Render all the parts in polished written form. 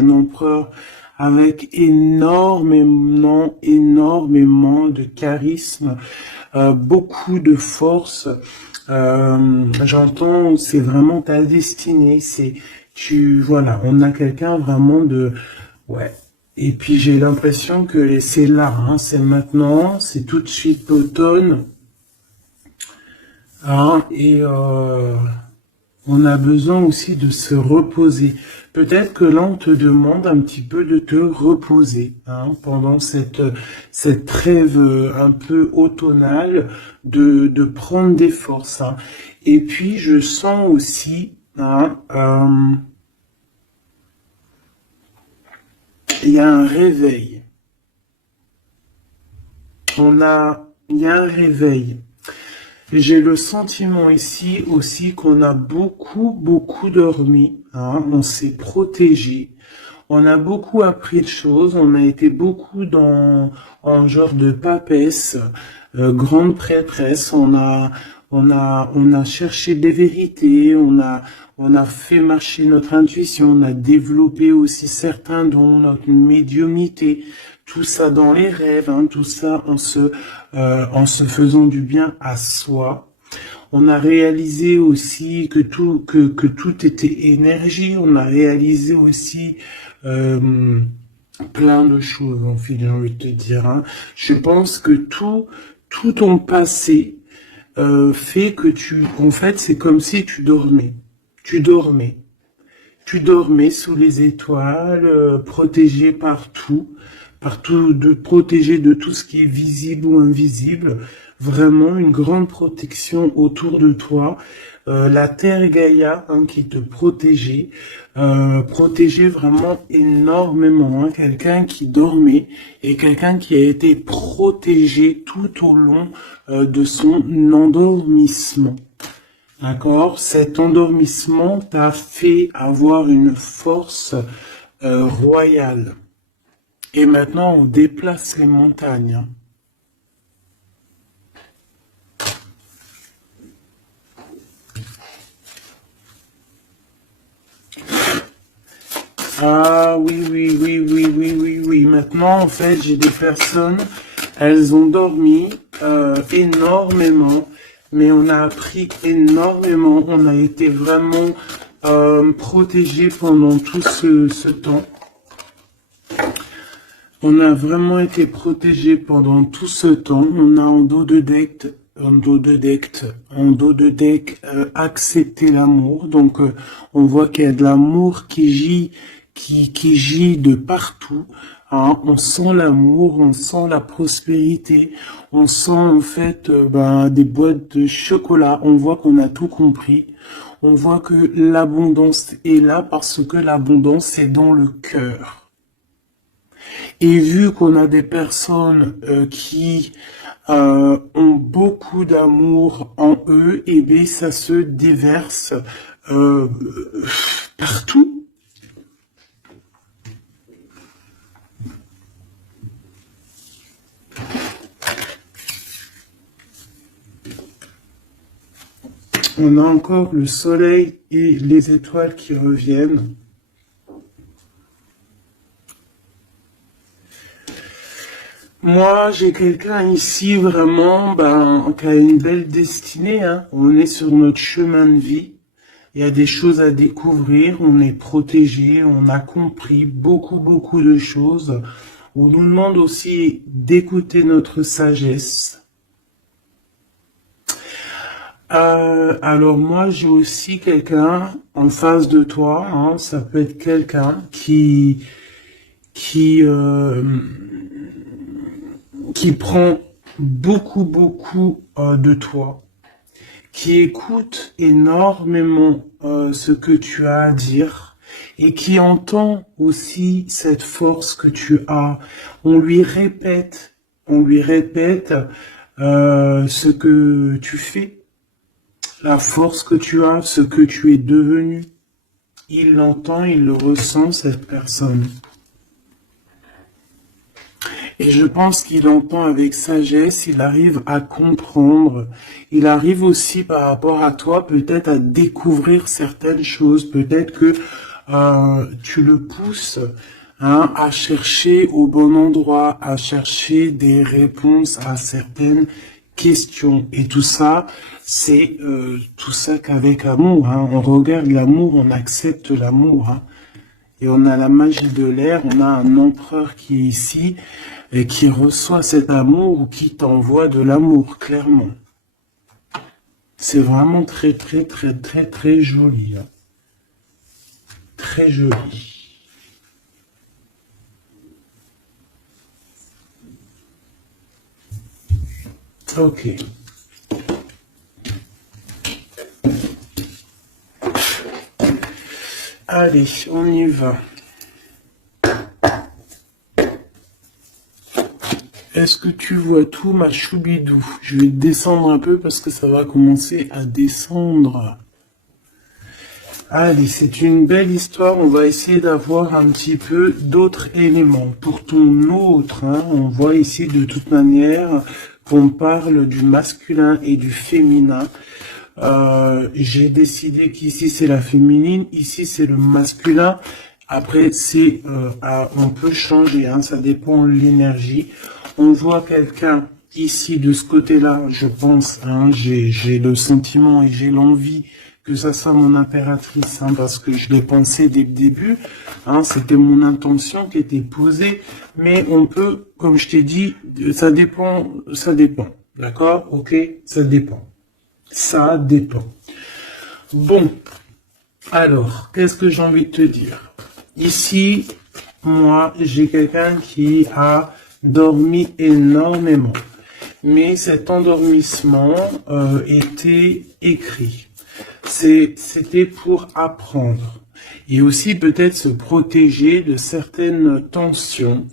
un empereur avec énormément de charisme, beaucoup de force. J'entends, c'est vraiment ta destinée, voilà, on a quelqu'un vraiment ouais. Et puis j'ai l'impression que c'est là, hein, c'est maintenant, c'est tout de suite l'automne, hein, et on a besoin aussi de se reposer. Peut-être que là, on te demande un petit peu de te reposer, hein, pendant cette trêve un peu automnale, de prendre des forces, hein. Et puis, je sens aussi, hein, il y a un réveil. Il y a un réveil. J'ai le sentiment ici aussi qu'on a beaucoup dormi, hein, on s'est protégé, on a beaucoup appris de choses, on a été beaucoup en genre de papesse, grande prêtresse, on a cherché des vérités, on a fait marcher notre intuition, on a développé aussi certains dons, notre médiumnité, tout ça dans les rêves, hein, tout ça en se faisant du bien à soi. On a réalisé aussi que tout était énergie. On a réalisé aussi plein de choses, en fait, j'ai envie de te dire, hein. Je pense que tout ton passé fait que en fait, c'est comme si tu dormais. Tu dormais. Tu dormais sous les étoiles, protégé partout, protégé de tout ce qui est visible ou invisible. Vraiment une grande protection autour de toi. La Terre Gaïa, hein, qui te protégeait vraiment énormément, hein. Quelqu'un qui dormait et quelqu'un qui a été protégé tout au long de son endormissement. D'accord? Cet endormissement t'a fait avoir une force royale. Et maintenant, on déplace les montagnes. Ah oui. Maintenant, en fait, j'ai des personnes, elles ont dormi énormément, mais on a appris énormément. On a été vraiment protégés pendant tout ce temps. On a vraiment été protégés pendant tout ce temps. On a en dos de deck accepté l'amour. Donc on voit qu'il y a de l'amour qui gît de partout, hein. On sent l'amour, on sent la prospérité, on sent en fait des boîtes de chocolat. On voit qu'on a tout compris. On voit que l'abondance est là parce que l'abondance est dans le cœur. Et vu qu'on a des personnes qui ont beaucoup d'amour en eux, et bien ça se déverse partout. On a encore le soleil et les étoiles qui reviennent. Moi, j'ai quelqu'un ici vraiment qui a une belle destinée, hein. On est sur notre chemin de vie. Il y a des choses à découvrir. On est protégé. On a compris beaucoup de choses. On nous demande aussi d'écouter notre sagesse. Alors moi, j'ai aussi quelqu'un en face de toi, hein. Ça peut être quelqu'un qui prend beaucoup de toi, qui écoute énormément ce que tu as à dire et qui entend aussi cette force que tu as. On lui répète ce que tu fais, la force que tu as, ce que tu es devenu. Il l'entend, il le ressent, cette personne. Et je pense qu'il entend avec sagesse, il arrive à comprendre, il arrive aussi par rapport à toi peut-être à découvrir certaines choses, peut-être que tu le pousses hein, à chercher au bon endroit, à chercher des réponses à certaines questions. Et tout ça, c'est tout ça qu'avec amour. Hein. On regarde l'amour, on accepte l'amour. Hein. Et on a la magie de l'air, on a un empereur qui est ici et qui reçoit cet amour ou qui t'envoie de l'amour, clairement. C'est vraiment très, très, très, très, très joli. Hein. Très joli. Ok. Allez, on y va. Est-ce que tu vois tout, ma choubidou? Je vais descendre un peu parce que ça va commencer à descendre. Allez, c'est une belle histoire. On va essayer d'avoir un petit peu d'autres éléments. Pour ton autre, hein, on voit ici de toute manière qu'on parle du masculin et du féminin. J'ai décidé qu'ici c'est la féminine, ici c'est le masculin. Après c'est on peut changer, hein, ça dépend de l'énergie. On voit quelqu'un ici de ce côté-là, je pense, hein, j'ai le sentiment et j'ai l'envie que ça soit mon impératrice, hein, parce que je l'ai pensé dès le début, hein, c'était mon intention qui était posée, mais on peut, comme je t'ai dit, ça dépend, d'accord, ok, ça dépend. Ça dépend. Bon, alors, qu'est-ce que j'ai envie de te dire? Ici, moi, j'ai quelqu'un qui a dormi énormément. Mais cet endormissement était écrit. C'était pour apprendre. Et aussi peut-être se protéger de certaines tensions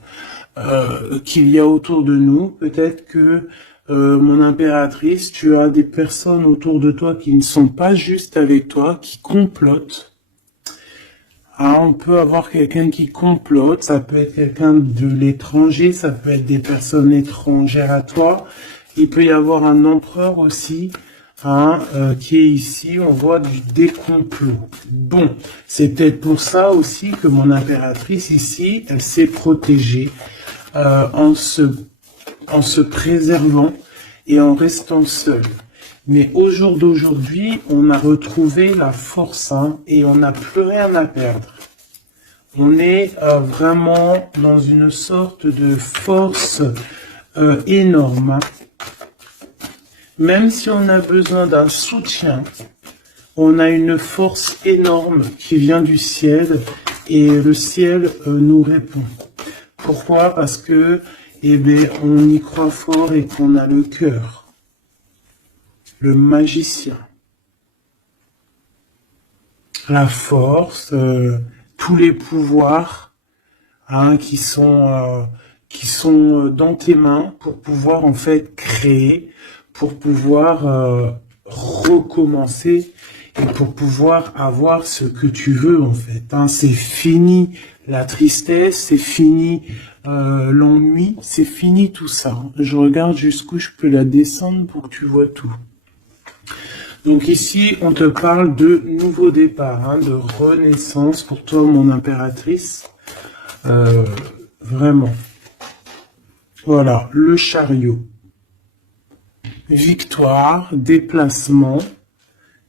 qu'il y a autour de nous. Peut-être que mon impératrice, tu as des personnes autour de toi qui ne sont pas juste avec toi, qui complotent. Ah, on peut avoir quelqu'un qui complote, ça peut être quelqu'un de l'étranger, ça peut être des personnes étrangères à toi. Il peut y avoir un empereur aussi, hein, qui est ici, on voit des complots. Bon, c'est peut-être pour ça aussi que mon impératrice ici, elle s'est protégée en se préservant et en restant seule. Mais au jour d'aujourd'hui, on a retrouvé la force, hein, et on n'a plus rien à perdre. On est vraiment dans une sorte de force énorme. Hein. Même si on a besoin d'un soutien, on a une force énorme qui vient du ciel et le ciel nous répond. Pourquoi? Parce que eh bien, on y croit fort et qu'on a le cœur. Le magicien. La force, tous les pouvoirs hein, qui sont dans tes mains pour pouvoir en fait créer, pour pouvoir recommencer et pour pouvoir avoir ce que tu veux en fait. Hein. C'est fini la tristesse, c'est fini l'ennui, c'est fini tout ça. Je regarde jusqu'où je peux la descendre pour que tu vois tout. Donc ici, on te parle de nouveau départ, hein, de renaissance pour toi, mon impératrice. Vraiment. Voilà, le chariot. Victoire, déplacement.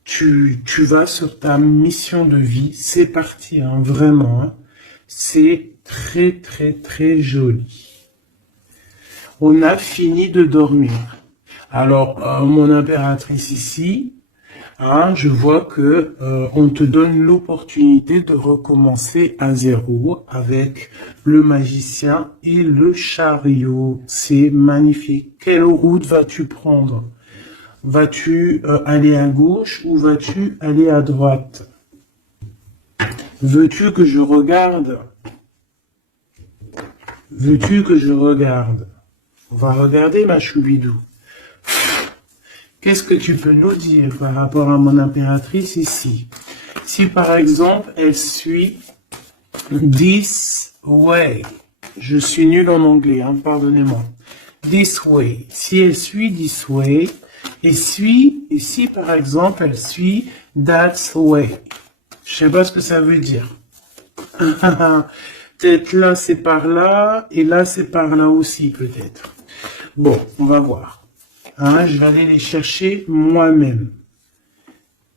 Tu vas sur ta mission de vie. C'est parti, hein, vraiment. Hein. C'est très, très, très joli. On a fini de dormir. Alors, mon impératrice ici, hein, je vois que on te donne l'opportunité de recommencer à zéro avec le magicien et le chariot. C'est magnifique. Quelle route vas-tu prendre? Vas-tu aller à gauche ou vas-tu aller à droite? Veux-tu que je regarde? Veux-tu que je regarde? On va regarder, ma choubidou. Qu'est-ce que tu peux nous dire par rapport à mon impératrice ici? Si par exemple, elle suit this way. Je suis nul en anglais, hein, pardonnez-moi. This way. Si elle suit this way, et si par exemple, elle suit that way. Je sais pas ce que ça veut dire. Peut-être là, c'est par là, et là, c'est par là aussi, peut-être. Bon, on va voir. Hein, je vais aller les chercher moi-même.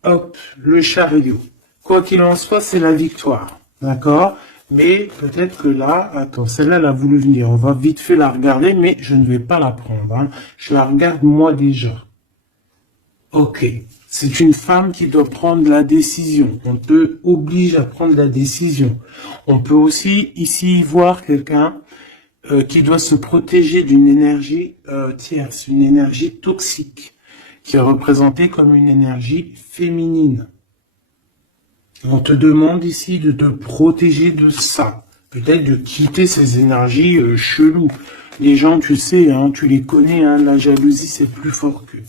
Hop, le chariot. Quoi qu'il en soit, c'est la victoire. D'accord? Mais peut-être que là, attends, celle-là, elle a voulu venir. On va vite fait la regarder, mais je ne vais pas la prendre. Hein. Je la regarde moi déjà. Ok. C'est une femme qui doit prendre la décision. On te oblige à prendre la décision. On peut aussi ici voir quelqu'un qui doit se protéger d'une énergie tierce, une énergie toxique, qui est représentée comme une énergie féminine. On te demande ici de te protéger de ça. Peut-être de quitter ces énergies cheloues. Les gens, tu sais, hein, tu les connais, hein, la jalousie, c'est plus fort qu'eux.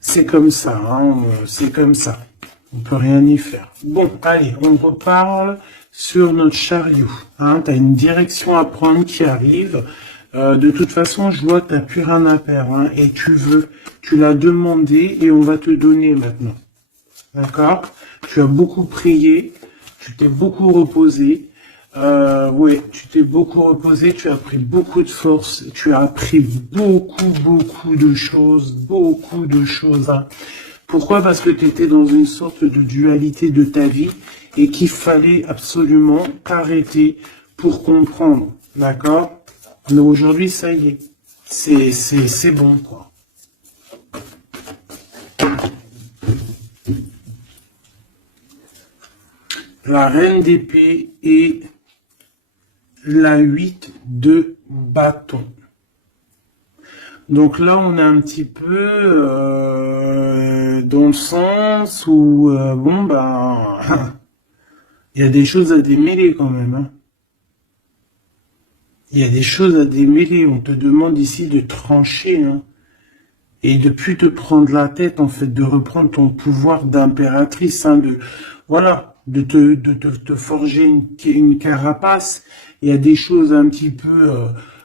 C'est comme ça, hein, c'est comme ça. On peut rien y faire. Bon, allez, on reparle sur notre chariot. Hein, tu as une direction à prendre qui arrive. De toute façon, je vois que tu n'as plus rien à perdre. Hein, et tu l'as demandé et on va te donner maintenant. D'accord? Tu as beaucoup prié, tu t'es beaucoup reposé. Ouais, tu t'es beaucoup reposé, tu as pris beaucoup de force, tu as appris beaucoup de choses, Hein. Pourquoi? Parce que tu étais dans une sorte de dualité de ta vie et qu'il fallait absolument t'arrêter pour comprendre. D'accord? Mais aujourd'hui, ça y est, c'est bon, quoi. La reine d'épée et la 8 de bâton. Donc là, on est un petit peu dans le sens où, bon, ben, il y a des choses à démêler quand même. Hein. Il y a des choses à démêler. On te demande ici de trancher. Hein. Et de plus te prendre la tête, en fait, de reprendre ton pouvoir d'impératrice. Hein, voilà, de te forger une carapace. Il y a des choses un petit peu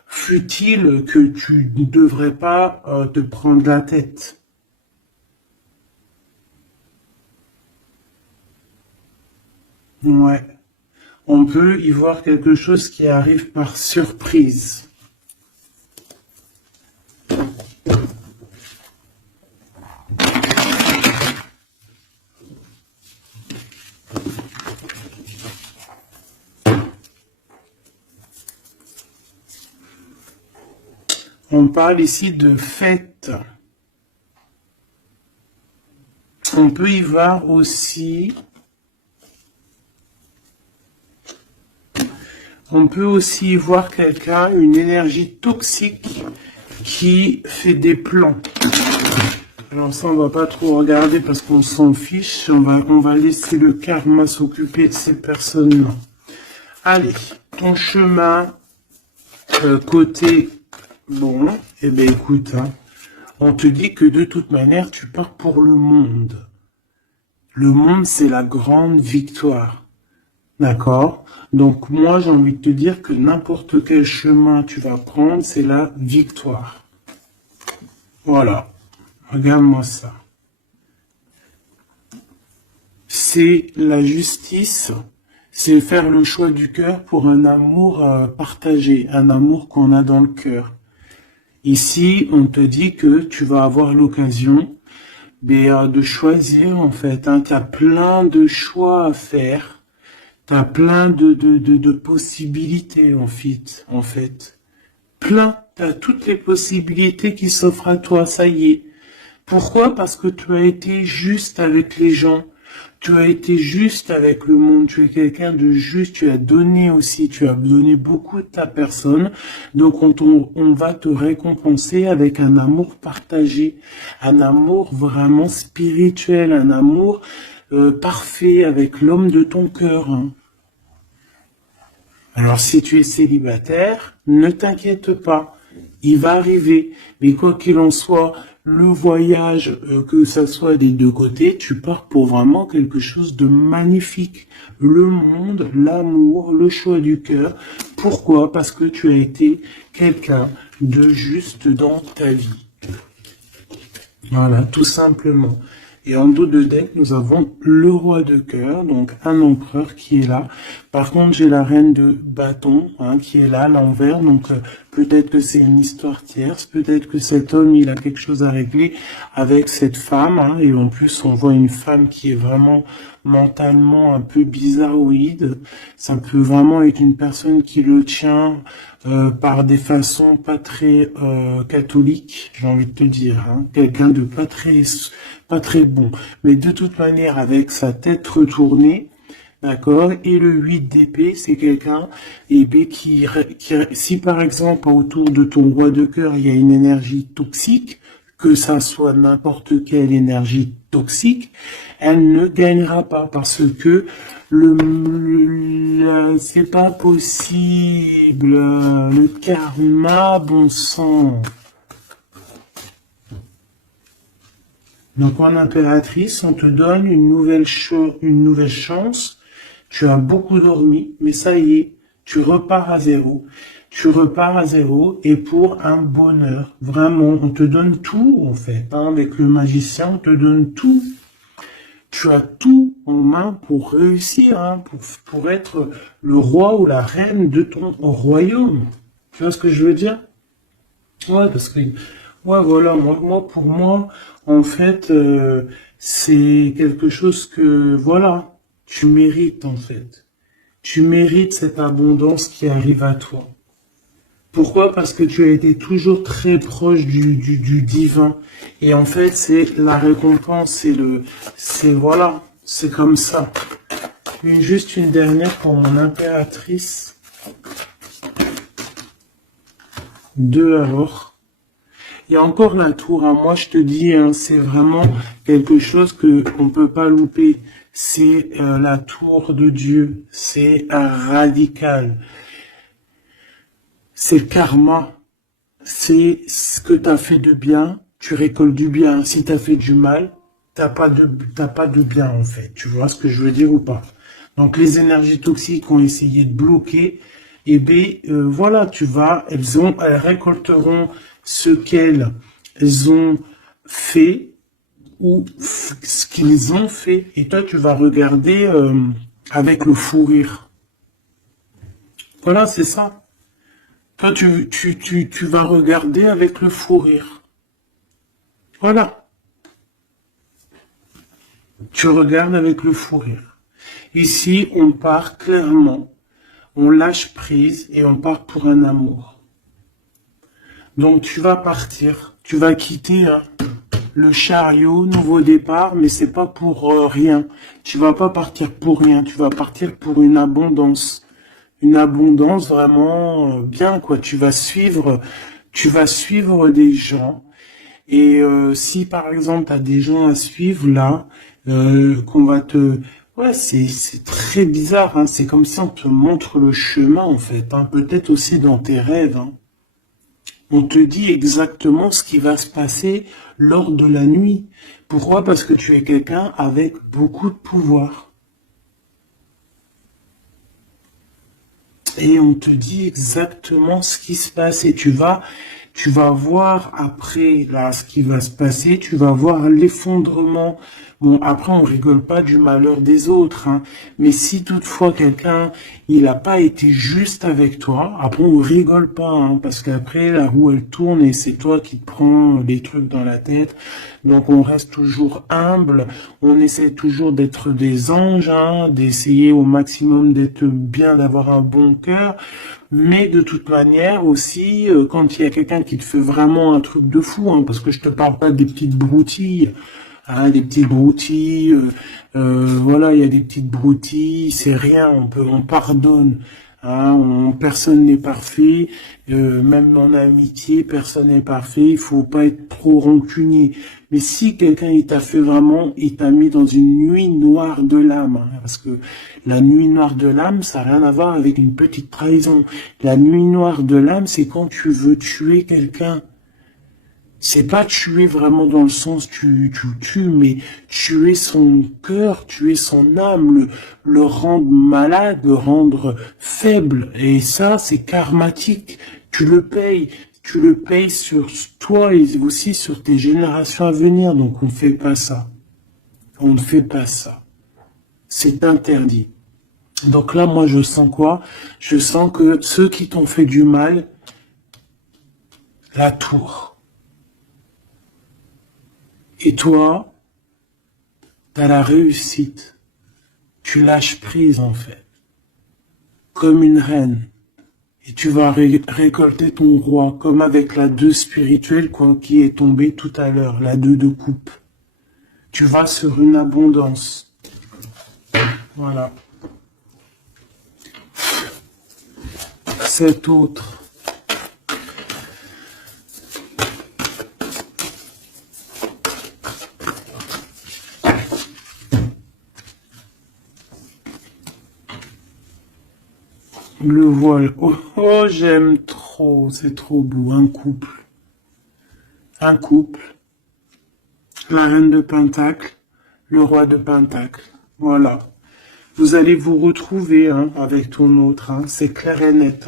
futiles que tu ne devrais pas te prendre la tête. Ouais. On peut y voir quelque chose qui arrive par surprise. On parle ici de fête. On peut y voir aussi... On peut aussi y voir quelqu'un, une énergie toxique qui fait des plans. Alors ça, on va pas trop regarder parce qu'on s'en fiche. On va laisser le karma s'occuper de ces personnes-là. Allez, ton chemin côté... Bon, eh bien écoute, hein, on te dit que de toute manière, tu pars pour le monde. Le monde, c'est la grande victoire. D'accord? Donc moi, j'ai envie de te dire que n'importe quel chemin tu vas prendre, c'est la victoire. Voilà. Regarde-moi ça. C'est la justice, c'est faire le choix du cœur pour un amour partagé, un amour qu'on a dans le cœur. Ici, on te dit que tu vas avoir l'occasion de choisir, en fait. Hein. Tu as plein de choix à faire. Tu as plein de possibilités, en fait. Plein. Tu as toutes les possibilités qui s'offrent à toi, ça y est. Pourquoi? Parce que tu as été juste avec les gens. Tu as été juste avec le monde, tu es quelqu'un de juste, tu as donné aussi, tu as donné beaucoup de ta personne, donc on va te récompenser avec un amour partagé, un amour vraiment spirituel, un amour parfait avec l'homme de ton cœur. Hein. Alors si tu es célibataire, ne t'inquiète pas, il va arriver, mais quoi qu'il en soit, le voyage, que ça soit des deux côtés, tu pars pour vraiment quelque chose de magnifique. Le monde, l'amour, le choix du cœur. Pourquoi? Parce que tu as été quelqu'un de juste dans ta vie. Voilà, tout simplement. Et en dos de deck, nous avons le roi de cœur, donc un empereur qui est là. Par contre, j'ai la reine de bâton qui est là à l'envers. Donc peut-être que c'est une histoire tierce, peut-être que cet homme il a quelque chose à régler avec cette femme. Et en plus, on voit une femme qui est vraiment mentalement un peu bizarroïde. Ça peut vraiment être une personne qui le tient par des façons pas très catholiques, j'ai envie de te dire. Quelqu'un de pas très bon. Mais de toute manière, avec sa tête retournée, d'accord, et le 8 d'épée, c'est quelqu'un si par exemple autour de ton roi de cœur, il y a une énergie toxique, que ça soit n'importe quelle énergie toxique, elle ne gagnera pas parce que c'est pas possible. Le karma, bon sang. Donc en impératrice, on te donne une nouvelle chance. Tu as beaucoup dormi, mais ça y est, tu repars à zéro. Tu repars à zéro et pour un bonheur. Vraiment, on te donne tout en fait. Avec le magicien, on te donne tout. Tu as tout en main pour réussir, pour être le roi ou la reine de ton royaume. Tu vois ce que je veux dire? Ouais, parce que, ouais, voilà, pour moi, en fait, c'est quelque chose que, voilà, tu mérites, en fait. Tu mérites cette abondance qui arrive à toi. Pourquoi? Parce que tu as été toujours très proche du divin. Et en fait, c'est la récompense, voilà, c'est comme ça. Juste une dernière pour mon impératrice. 2 alors. Il y a encore la tour, moi je te dis, c'est vraiment quelque chose que on peut pas louper. C'est la tour de Dieu, c'est radical. C'est le karma. C'est ce que tu as fait de bien, tu récoltes du bien. Si tu as fait du mal, t'as pas de bien en fait. Tu vois ce que je veux dire ou pas? Donc les énergies toxiques ont essayé de bloquer. Et bien voilà, elles récolteront ce qu'elles ont fait ou ce qu'ils ont fait. Et toi, tu vas regarder avec le fou rire. Voilà, c'est ça. Toi, tu vas regarder avec le fou rire. Voilà. Tu regardes avec le fou rire. Ici, on part clairement. On lâche prise et on part pour un amour. Donc, tu vas partir. Tu vas quitter le chariot, nouveau départ, mais c'est pas pour rien. Tu vas pas partir pour rien. Tu vas partir pour une abondance. Une abondance vraiment bien, quoi. Tu vas suivre des gens. Et si par exemple tu as des gens à suivre là, qu'on va te... Ouais, c'est très bizarre, c'est comme si on te montre le chemin en fait, peut-être aussi dans tes rêves. On te dit exactement ce qui va se passer lors de la nuit. Pourquoi? Parce que tu es quelqu'un avec beaucoup de pouvoir. Et on te dit exactement ce qui se passe et tu vas voir après là ce qui va se passer, tu vas voir l'effondrement. Bon, après on rigole pas du malheur des autres, mais si toutefois quelqu'un il n'a pas été juste avec toi, après on rigole pas, parce qu'après la roue elle tourne et c'est toi qui te prends des trucs dans la tête. Donc on reste toujours humble, on essaie toujours d'être des anges, d'essayer au maximum d'être bien, d'avoir un bon cœur. Mais de toute manière aussi, quand il y a quelqu'un qui te fait vraiment un truc de fou, parce que je te parle pas des petites broutilles, des petites broutilles, voilà, il y a des petites broutilles, c'est rien, on pardonne. Personne n'est parfait, même en amitié, personne n'est parfait, il faut pas être trop rancunier. Mais si quelqu'un il t'a fait vraiment, il t'a mis dans une nuit noire de l'âme, parce que la nuit noire de l'âme, ça n'a rien à voir avec une petite trahison. La nuit noire de l'âme, c'est quand tu veux tuer quelqu'un. C'est pas tuer vraiment dans le sens tu tues, mais tuer son cœur, tuer son âme, le rendre malade, le rendre faible. Et ça, c'est karmatique. Tu le payes sur toi et aussi sur tes générations à venir. Donc on fait pas ça. On ne fait pas ça. C'est interdit. Donc là, moi, je sens quoi? Je sens que ceux qui t'ont fait du mal, la tour. Et toi, t'as la réussite. Tu lâches prise, en fait. Comme une reine. Et tu vas récolter ton roi, comme avec la 2 spirituelle qui est tombée tout à l'heure, la 2 de coupe. Tu vas sur une abondance. Voilà. Cet autre. Le voile. Oh, oh, j'aime trop. C'est trop beau. Un couple. Un couple. La reine de Pentacle. Le roi de Pentacle. Voilà. Vous allez vous retrouver avec ton autre. C'est clair et net.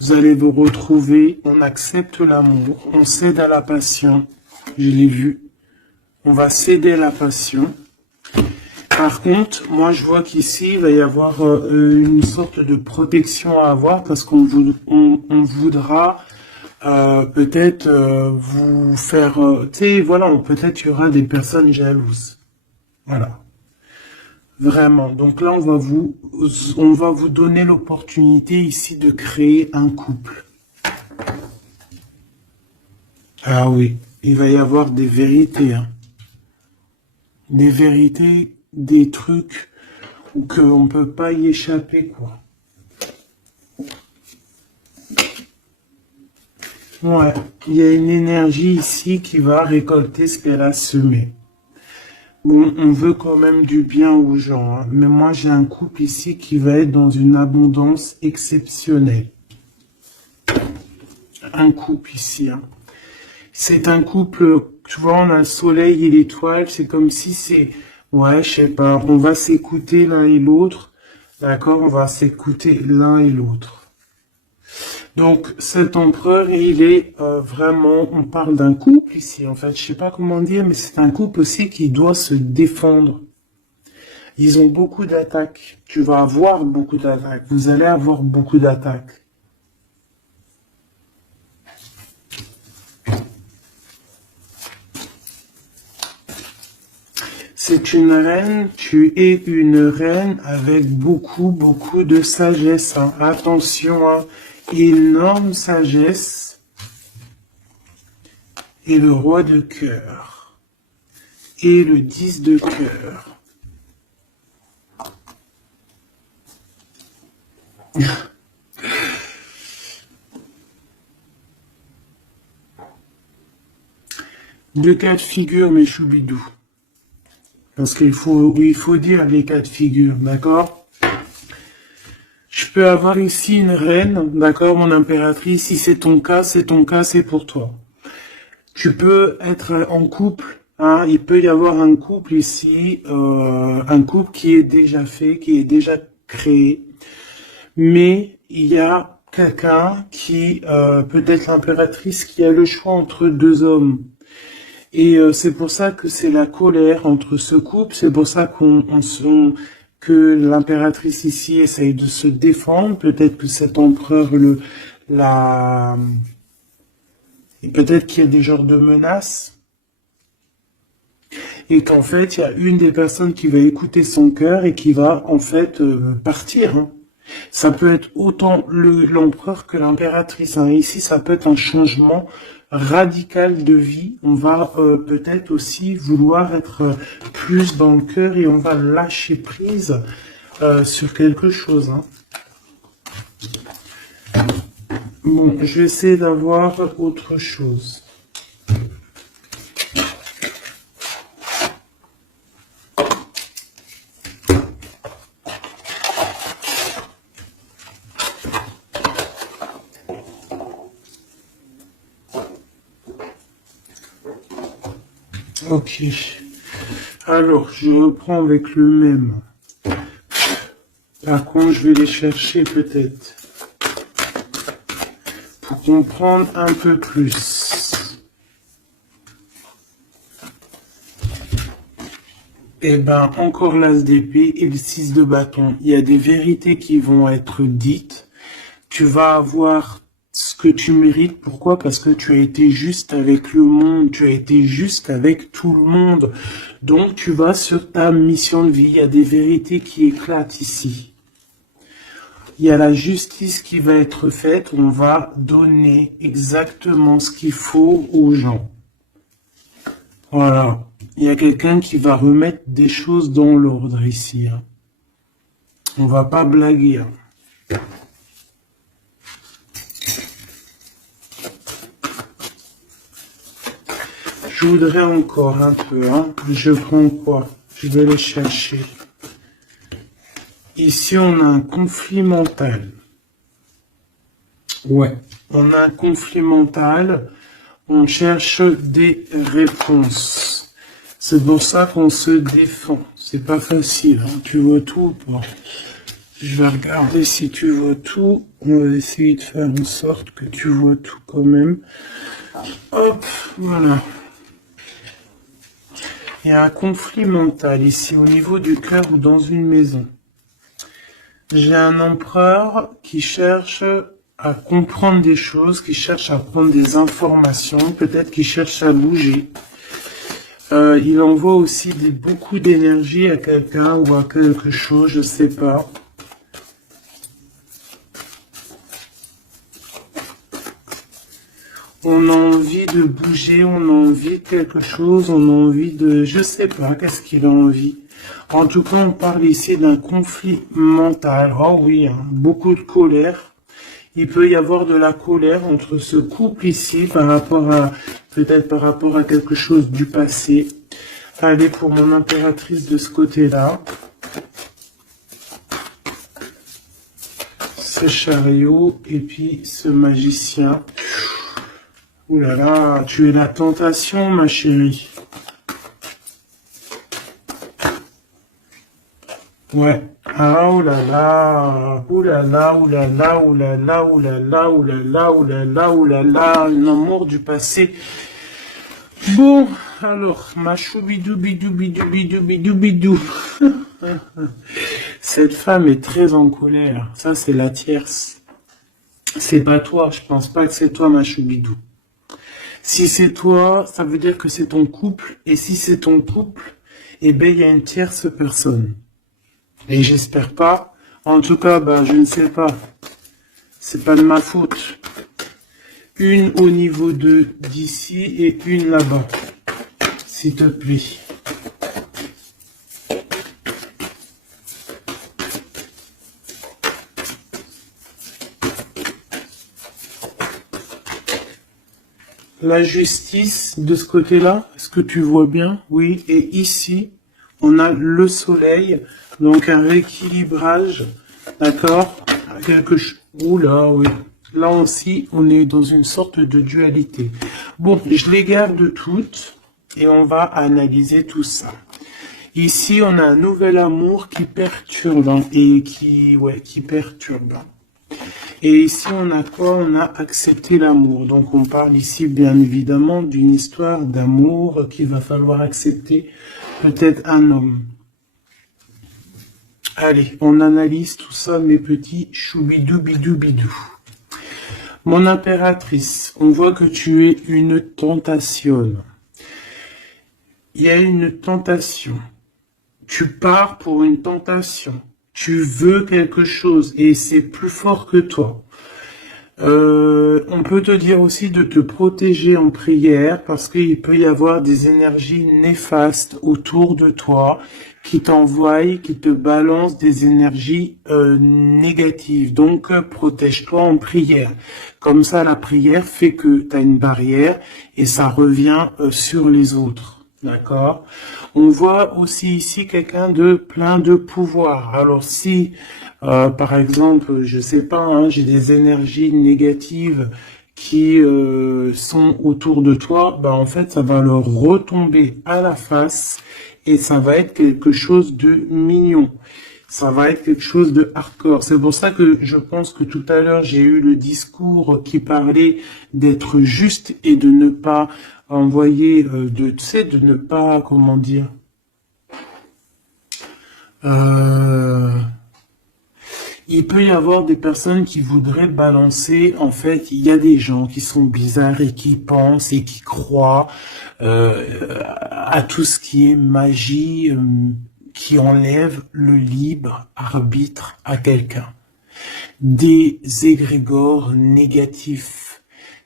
Vous allez vous retrouver. On accepte l'amour. On cède à la passion. Je l'ai vu. On va céder à la passion. Par contre, moi je vois qu'ici, il va y avoir une sorte de protection à avoir parce qu'on voudra peut-être vous faire... tu sais, voilà, peut-être il y aura des personnes jalouses. Voilà. Vraiment. Donc là, on va vous donner l'opportunité ici de créer un couple. Ah oui, il va y avoir des vérités. Des vérités, des trucs qu'on ne peut pas y échapper, quoi. Ouais, il y a une énergie ici qui va récolter ce qu'elle a semé. Bon, on veut quand même du bien aux gens, mais moi j'ai un couple ici qui va être dans une abondance exceptionnelle. Un couple ici. C'est un couple, tu vois, on a le soleil et l'étoile, c'est comme si c'est... Ouais, je sais pas, on va s'écouter l'un et l'autre, d'accord? On va s'écouter l'un et l'autre. Donc, cet empereur, il est vraiment, on parle d'un couple ici, en fait, je sais pas comment dire, mais c'est un couple aussi qui doit se défendre. Ils ont beaucoup d'attaques. Tu vas avoir beaucoup d'attaques. Vous allez avoir beaucoup d'attaques. C'est une reine, tu es une reine avec beaucoup de sagesse. Attention, énorme sagesse. Et le roi de cœur. Et le 10 de cœur. Deux cas de figure, mes choubidous. Parce qu'il faut dire les cas de figure, d'accord? Je peux avoir ici une reine, d'accord, mon impératrice. Si c'est ton cas, c'est pour toi. Tu peux être en couple, il peut y avoir un couple ici, un couple qui est déjà fait, qui est déjà créé. Mais il y a quelqu'un qui, peut-être l'impératrice, qui a le choix entre deux hommes. Et c'est pour ça que c'est la colère entre ce couple, c'est pour ça que l'impératrice ici essaye de se défendre, peut-être que cet empereur et peut-être qu'il y a des genres de menaces, et qu'en fait il y a une des personnes qui va écouter son cœur et qui va en fait partir. Ça peut être autant l'empereur que l'impératrice. Ici, ça peut être un changement radical de vie. On va peut-être aussi vouloir être plus dans le cœur et on va lâcher prise sur quelque chose. Bon, je vais essayer d'avoir autre chose. Ok. Alors, je reprends avec le même. Par contre, je vais les chercher peut-être. Pour comprendre un peu plus. Eh ben, encore l'as d'épée et le 6 de bâton. Il y a des vérités qui vont être dites. Tu vas avoir ce que tu mérites. Pourquoi? Parce que tu as été juste avec le monde. Tu as été juste avec tout le monde. Donc, tu vas sur ta mission de vie. Il y a des vérités qui éclatent ici. Il y a la justice qui va être faite. On va donner exactement ce qu'il faut aux gens. Voilà. Il y a quelqu'un qui va remettre des choses dans l'ordre ici. Hein. On va pas blaguer. Hein. Je voudrais encore un peu. Hein. Je prends quoi? Je vais le chercher. Ici, on a un conflit mental. Ouais. On a un conflit mental. On cherche des réponses. C'est pour ça qu'on se défend. C'est pas facile. Hein. Tu vois tout ou pas? Je vais regarder si tu vois tout. On va essayer de faire en sorte que tu vois tout quand même. Hop, voilà. Il y a un conflit mental ici au niveau du cœur ou dans une maison. J'ai un empereur qui cherche à comprendre des choses, qui cherche à prendre des informations, peut-être qui cherche à bouger. Il envoie aussi beaucoup d'énergie à quelqu'un ou à quelque chose, je sais pas. On a envie de bouger, on a envie de quelque chose, on a envie de... Je sais pas, qu'est-ce qu'il a envie. En tout cas, on parle ici d'un conflit mental. Oh oui, hein, beaucoup de colère. Il peut y avoir de la colère entre ce couple ici par rapport à... Peut-être par rapport à quelque chose du passé. Allez, pour mon impératrice de ce côté-là. Ce chariot et puis ce magicien. Ouh là là, tu es la tentation, ma chérie. Ouais. Ah, oh là là, oh là là, oh là là, oh là là, oh là là, oh là là, oh là là, oh là là, un amour du passé. Bon, alors, ma choubidou, bidou, bidou, bidou, bidou, bidou. Cette femme est très en colère. Ça, c'est la tierce. C'est pas toi, je pense pas que c'est toi, ma choubidou. Si c'est toi, ça veut dire que c'est ton couple. Et si c'est ton couple, eh ben, il y a une tierce personne. Et j'espère pas. En tout cas, ben, je ne sais pas. C'est pas de ma faute. Une au niveau d'ici et une là-bas. S'il te plaît. La justice de ce côté-là, est-ce que tu vois bien? Oui. Et ici, on a le soleil, donc un rééquilibrage, d'accord? Quelque chose. Oula, oui. Là aussi, on est dans une sorte de dualité. Bon, je les garde toutes et on va analyser tout ça. Ici, on a un nouvel amour qui perturbe hein, et qui perturbe. Et ici, on a quoi? On a accepté l'amour. Donc, on parle ici, bien évidemment, d'une histoire d'amour qu'il va falloir accepter. Peut-être un homme. Allez, on analyse tout ça, mes petits choubidou bidou bidou. Mon impératrice, on voit que tu es une tentation. Il y a une tentation. Tu pars pour une tentation. Tu veux quelque chose et c'est plus fort que toi. On peut te dire aussi de te protéger en prière parce qu'il peut y avoir des énergies néfastes autour de toi qui t'envoient, qui te balancent des énergies négatives. Donc, protège-toi en prière. Comme ça, la prière fait que tu as une barrière et ça revient sur les autres. D'accord? On voit aussi ici quelqu'un de plein de pouvoir. Alors si, par exemple, je sais pas, hein, j'ai des énergies négatives qui sont autour de toi, bah en fait ça va leur retomber à la face et ça va être quelque chose de mignon. Ça va être quelque chose de hardcore. C'est pour ça que je pense que tout à l'heure, j'ai eu le discours qui parlait d'être juste et de ne pas envoyer, de ne pas, comment dire, Euh, il peut y avoir des personnes qui voudraient balancer. En fait, il y a des gens qui sont bizarres et qui pensent et qui croient à tout ce qui est magie, qui enlève le libre arbitre à quelqu'un. Des égrégores négatifs.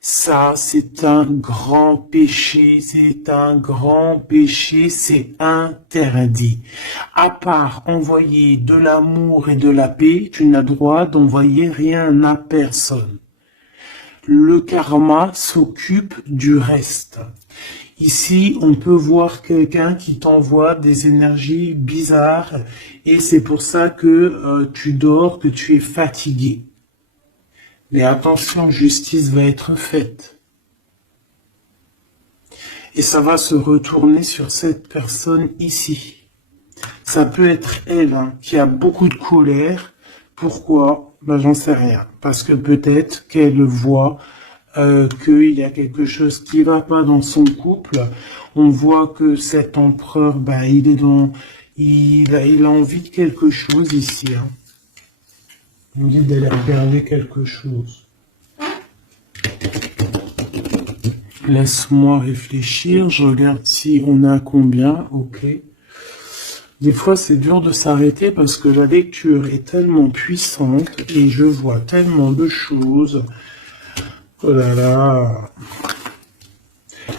Ça, c'est un grand péché, c'est un grand péché, c'est interdit. À part envoyer de l'amour et de la paix, tu n'as droit d'envoyer rien à personne. Le karma s'occupe du reste. Ici, on peut voir quelqu'un qui t'envoie des énergies bizarres et c'est pour ça que tu dors, que tu es fatigué. Mais attention, justice va être faite. Et ça va se retourner sur cette personne ici. Ça peut être elle qui a beaucoup de colère. Pourquoi? Ben, j'en sais rien. Parce que peut-être qu'elle voit qu'il y a quelque chose qui va pas dans son couple. On voit que cet empereur, ben, il a envie de quelque chose ici. Il me dit d'aller regarder quelque chose. Laisse-moi réfléchir, je regarde si on a combien, ok. Des fois, c'est dur de s'arrêter parce que la lecture est tellement puissante et je vois tellement de choses. Oh là là.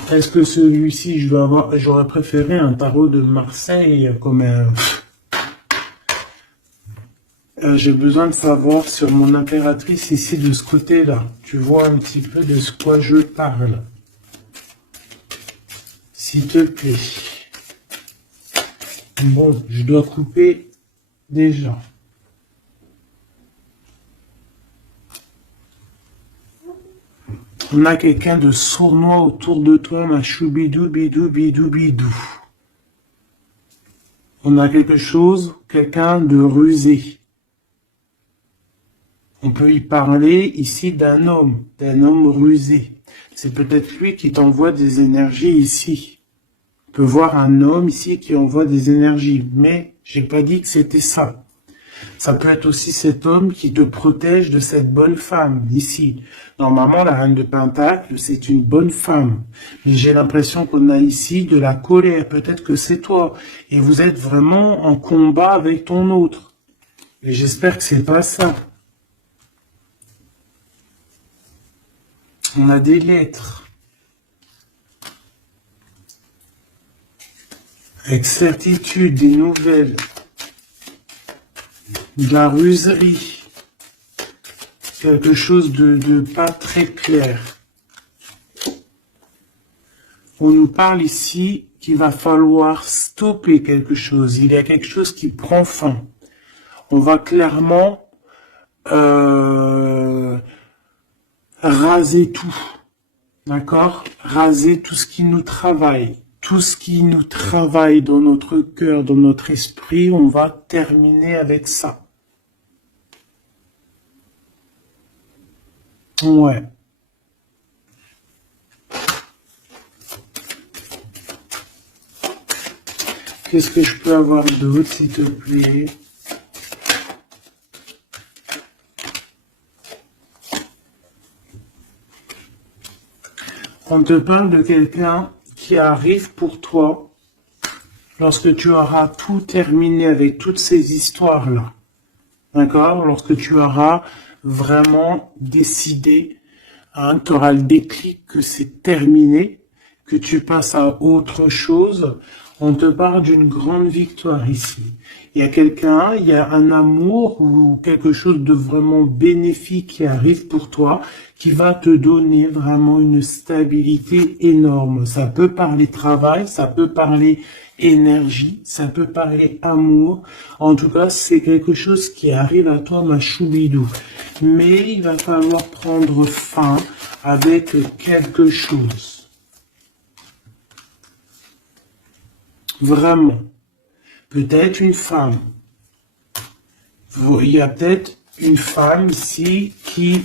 Est-ce que celui-ci, j'aurais préféré un tarot de Marseille comme un... j'ai besoin de savoir sur mon impératrice ici de ce côté-là. Tu vois un petit peu de ce quoi je parle. S'il te plaît. Bon, je dois couper déjà. On a quelqu'un de sournois autour de toi, ma choubidou, bidou, bidou, bidou. On a quelque chose, quelqu'un de rusé. On peut y parler ici d'un homme rusé. C'est peut-être lui qui t'envoie des énergies ici. On peut voir un homme ici qui envoie des énergies, mais j'ai pas dit que c'était ça. Ça peut être aussi cet homme qui te protège de cette bonne femme, ici. Normalement, la reine de Pentacle, c'est une bonne femme. Mais j'ai l'impression qu'on a ici de la colère. Peut-être que c'est toi. Et vous êtes vraiment en combat avec ton autre. Et j'espère que c'est pas ça. On a des lettres. Avec certitude, des nouvelles. De la ruserie. Quelque chose de pas très clair. On nous parle ici qu'il va falloir stopper quelque chose. Il y a quelque chose qui prend fin. On va clairement raser tout. D'accord? Raser tout ce qui nous travaille. Tout ce qui nous travaille dans notre cœur, dans notre esprit, on va terminer avec ça. Ouais. Qu'est-ce que je peux avoir d'autre, s'il te plaît? On te parle de quelqu'un qui arrive pour toi lorsque tu auras tout terminé avec toutes ces histoires-là. D'accord? Lorsque tu auras vraiment décidé, tu auras le déclic que c'est terminé, que tu passes à autre chose. On te parle d'une grande victoire ici. Il y a quelqu'un, il y a un amour ou quelque chose de vraiment bénéfique qui arrive pour toi, qui va te donner vraiment une stabilité énorme. Ça peut parler travail, ça peut parler énergie, ça peut parler amour. En tout cas, c'est quelque chose qui arrive à toi, ma choubidou. Mais il va falloir prendre fin avec quelque chose. Vraiment. Peut-être une femme. Il y a peut-être une femme ici qui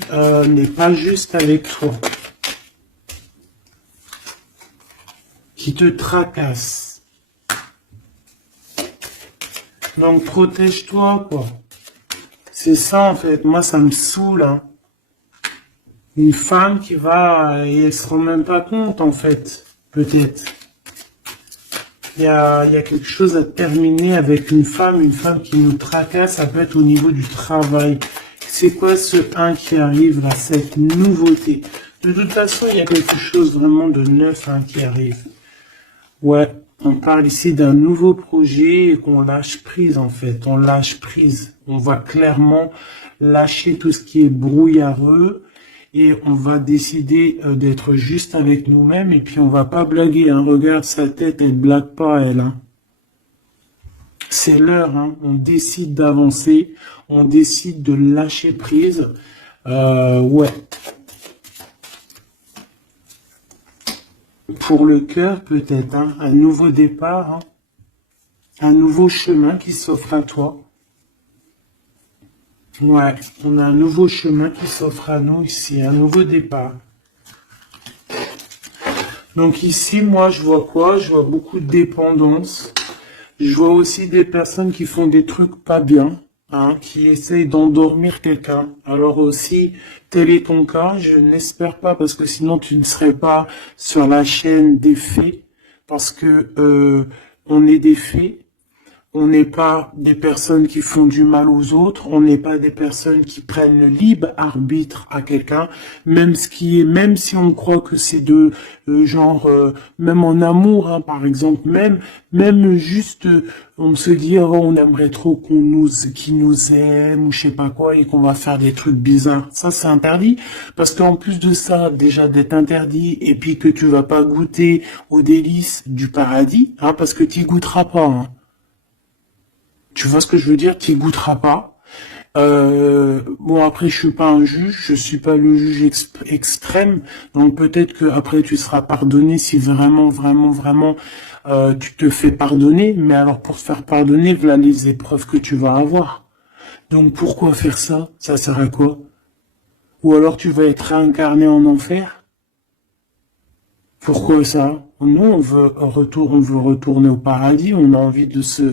n'est pas juste avec toi. Qui te tracasse. Donc, protège-toi, quoi. C'est ça, en fait. Moi, ça me saoule, hein. Une femme qui va, et elle se rend même pas compte, en fait. Peut-être. Il y a quelque chose à terminer avec une femme qui nous tracasse, ça peut être au niveau du travail. C'est quoi ce 1 qui arrive là, cette nouveauté? De toute façon, il y a quelque chose vraiment de neuf qui arrive. Ouais, on parle ici d'un nouveau projet et qu'on lâche prise en fait. On lâche prise. On va clairement lâcher tout ce qui est brouillareux et on va décider d'être juste avec nous-mêmes et puis on va pas blaguer. Hein. Regarde sa tête, elle blague pas elle. Hein. C'est l'heure. Hein. On décide d'avancer, on décide de lâcher prise. Ouais. Pour le cœur, peut-être, hein, un nouveau départ, hein, un nouveau chemin qui s'offre à toi. Ouais, on a un nouveau chemin qui s'offre à nous ici, un nouveau départ. Donc ici, moi, je vois quoi? Je vois beaucoup de dépendance. Je vois aussi des personnes qui font des trucs pas bien, hein, qui essayent d'endormir quelqu'un. Alors aussi, tel est ton cas, je n'espère pas, parce que sinon tu ne serais pas sur la chaîne des faits, parce que on est des faits. On n'est pas des personnes qui font du mal aux autres, on n'est pas des personnes qui prennent le libre arbitre à quelqu'un, même si on croit que c'est de même en amour, hein, par exemple, même juste, on se dit, oh, on aimerait trop qu'il nous aime ou je sais pas quoi et qu'on va faire des trucs bizarres. Ça, c'est interdit, parce qu'en plus de ça, déjà d'être interdit et puis que tu vas pas goûter aux délices du paradis, hein, parce que tu y goûteras pas. Hein. Tu vois ce que je veux dire? Tu y goûteras pas. Bon, après, je suis pas un juge, je suis pas le juge extrême, donc peut-être que après tu seras pardonné si vraiment, tu te fais pardonner. Mais alors pour te faire pardonner, voilà les épreuves que tu vas avoir. Donc pourquoi faire ça? Ça sert à quoi? Ou alors tu vas être réincarné en enfer? Pourquoi ça? Nous, on veut retourner au paradis, on a envie de se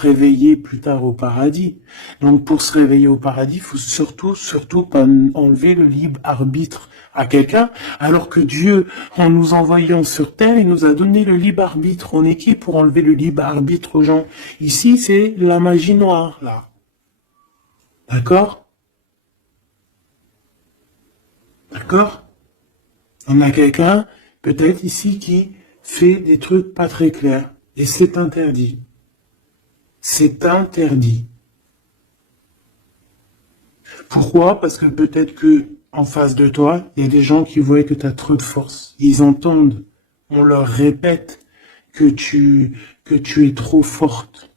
réveiller plus tard au paradis. Donc, pour se réveiller au paradis, il faut surtout pas enlever le libre arbitre à quelqu'un, alors que Dieu, en nous envoyant sur terre, il nous a donné le libre arbitre. On est qui pour enlever le libre arbitre aux gens? Ici, c'est la magie noire, là. D'accord? D'accord? On a quelqu'un, peut-être ici, qui fait des trucs pas très clairs. Et c'est interdit. C'est interdit. Pourquoi? Parce que peut-être que en face de toi, il y a des gens qui voient que tu as trop de force. Ils entendent. On leur répète que tu es trop forte.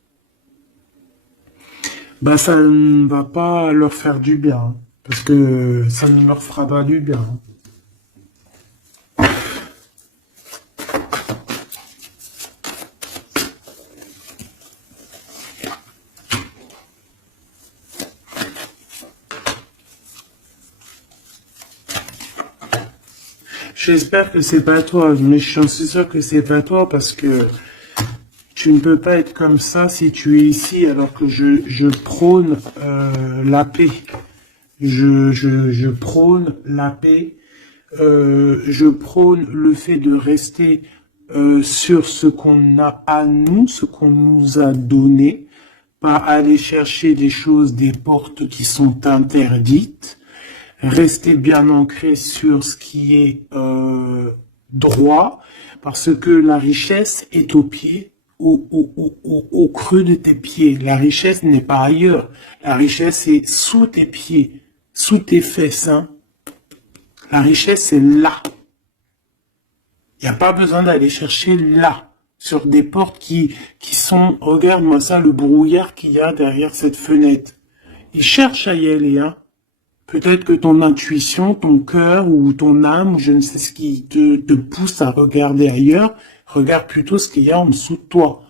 Bah, ça ne va pas leur faire du bien. Hein, parce que ça ne leur fera pas du bien. Hein. J'espère que c'est pas toi, mais je suis sûr que c'est pas toi parce que tu ne peux pas être comme ça si tu es ici alors que je prône la paix. Je prône la paix. Je prône le fait de rester sur ce qu'on a à nous, ce qu'on nous a donné, pas aller chercher des choses, des portes qui sont interdites. Rester bien ancré sur ce qui est droit, parce que la richesse est au pied, au creux de tes pieds. La richesse n'est pas ailleurs. La richesse est sous tes pieds, sous tes fesses. Hein. La richesse est là. Il n'y a pas besoin d'aller chercher là, sur des portes qui sont... Regarde-moi ça, le brouillard qu'il y a derrière cette fenêtre. Il cherche à y aller, hein. Peut-être que ton intuition, ton cœur ou ton âme, ou je ne sais ce qui te pousse à regarder ailleurs, regarde plutôt ce qu'il y a en dessous de toi.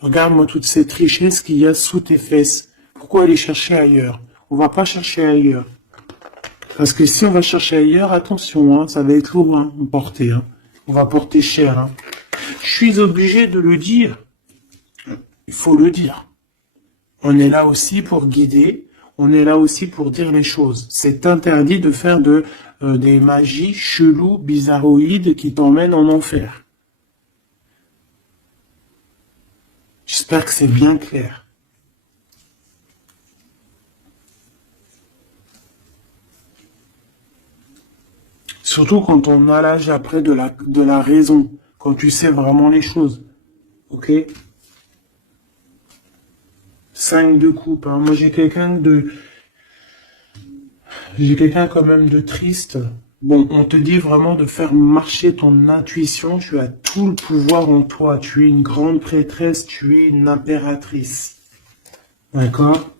Regarde-moi toute cette richesse qu'il y a sous tes fesses. Pourquoi aller chercher ailleurs? On va pas chercher ailleurs. Parce que si on va chercher ailleurs, attention, hein, ça va être lourd hein, à porter. Hein. On va porter cher. Hein. Je suis obligé de le dire. Il faut le dire. On est là aussi pour guider, on est là aussi pour dire les choses. C'est interdit de faire des magies cheloues, bizarroïdes qui t'emmènent en enfer. J'espère que c'est bien clair. Surtout quand on a l'âge après de la raison, quand tu sais vraiment les choses. Ok? 5 de coupe. Hein. Moi j'ai quelqu'un quand même de triste. Bon, on te dit vraiment de faire marcher ton intuition. Tu as tout le pouvoir en toi. Tu es une grande prêtresse. Tu es une impératrice. D'accord?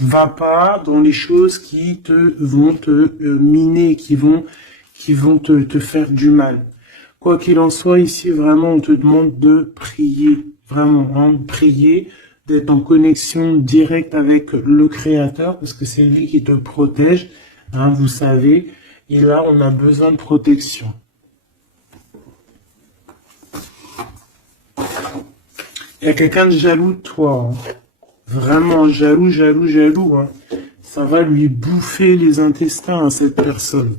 Va pas dans les choses qui vont te miner, qui vont te faire du mal. Quoi qu'il en soit, ici, vraiment, on te demande de prier. Vraiment, hein, de prier, d'être en connexion directe avec le Créateur, parce que c'est lui qui te protège, hein, vous savez. Et là, on a besoin de protection. Il y a quelqu'un de jaloux de toi. Hein. Vraiment jaloux, jaloux, jaloux. Hein. Ça va lui bouffer les intestins à cette personne.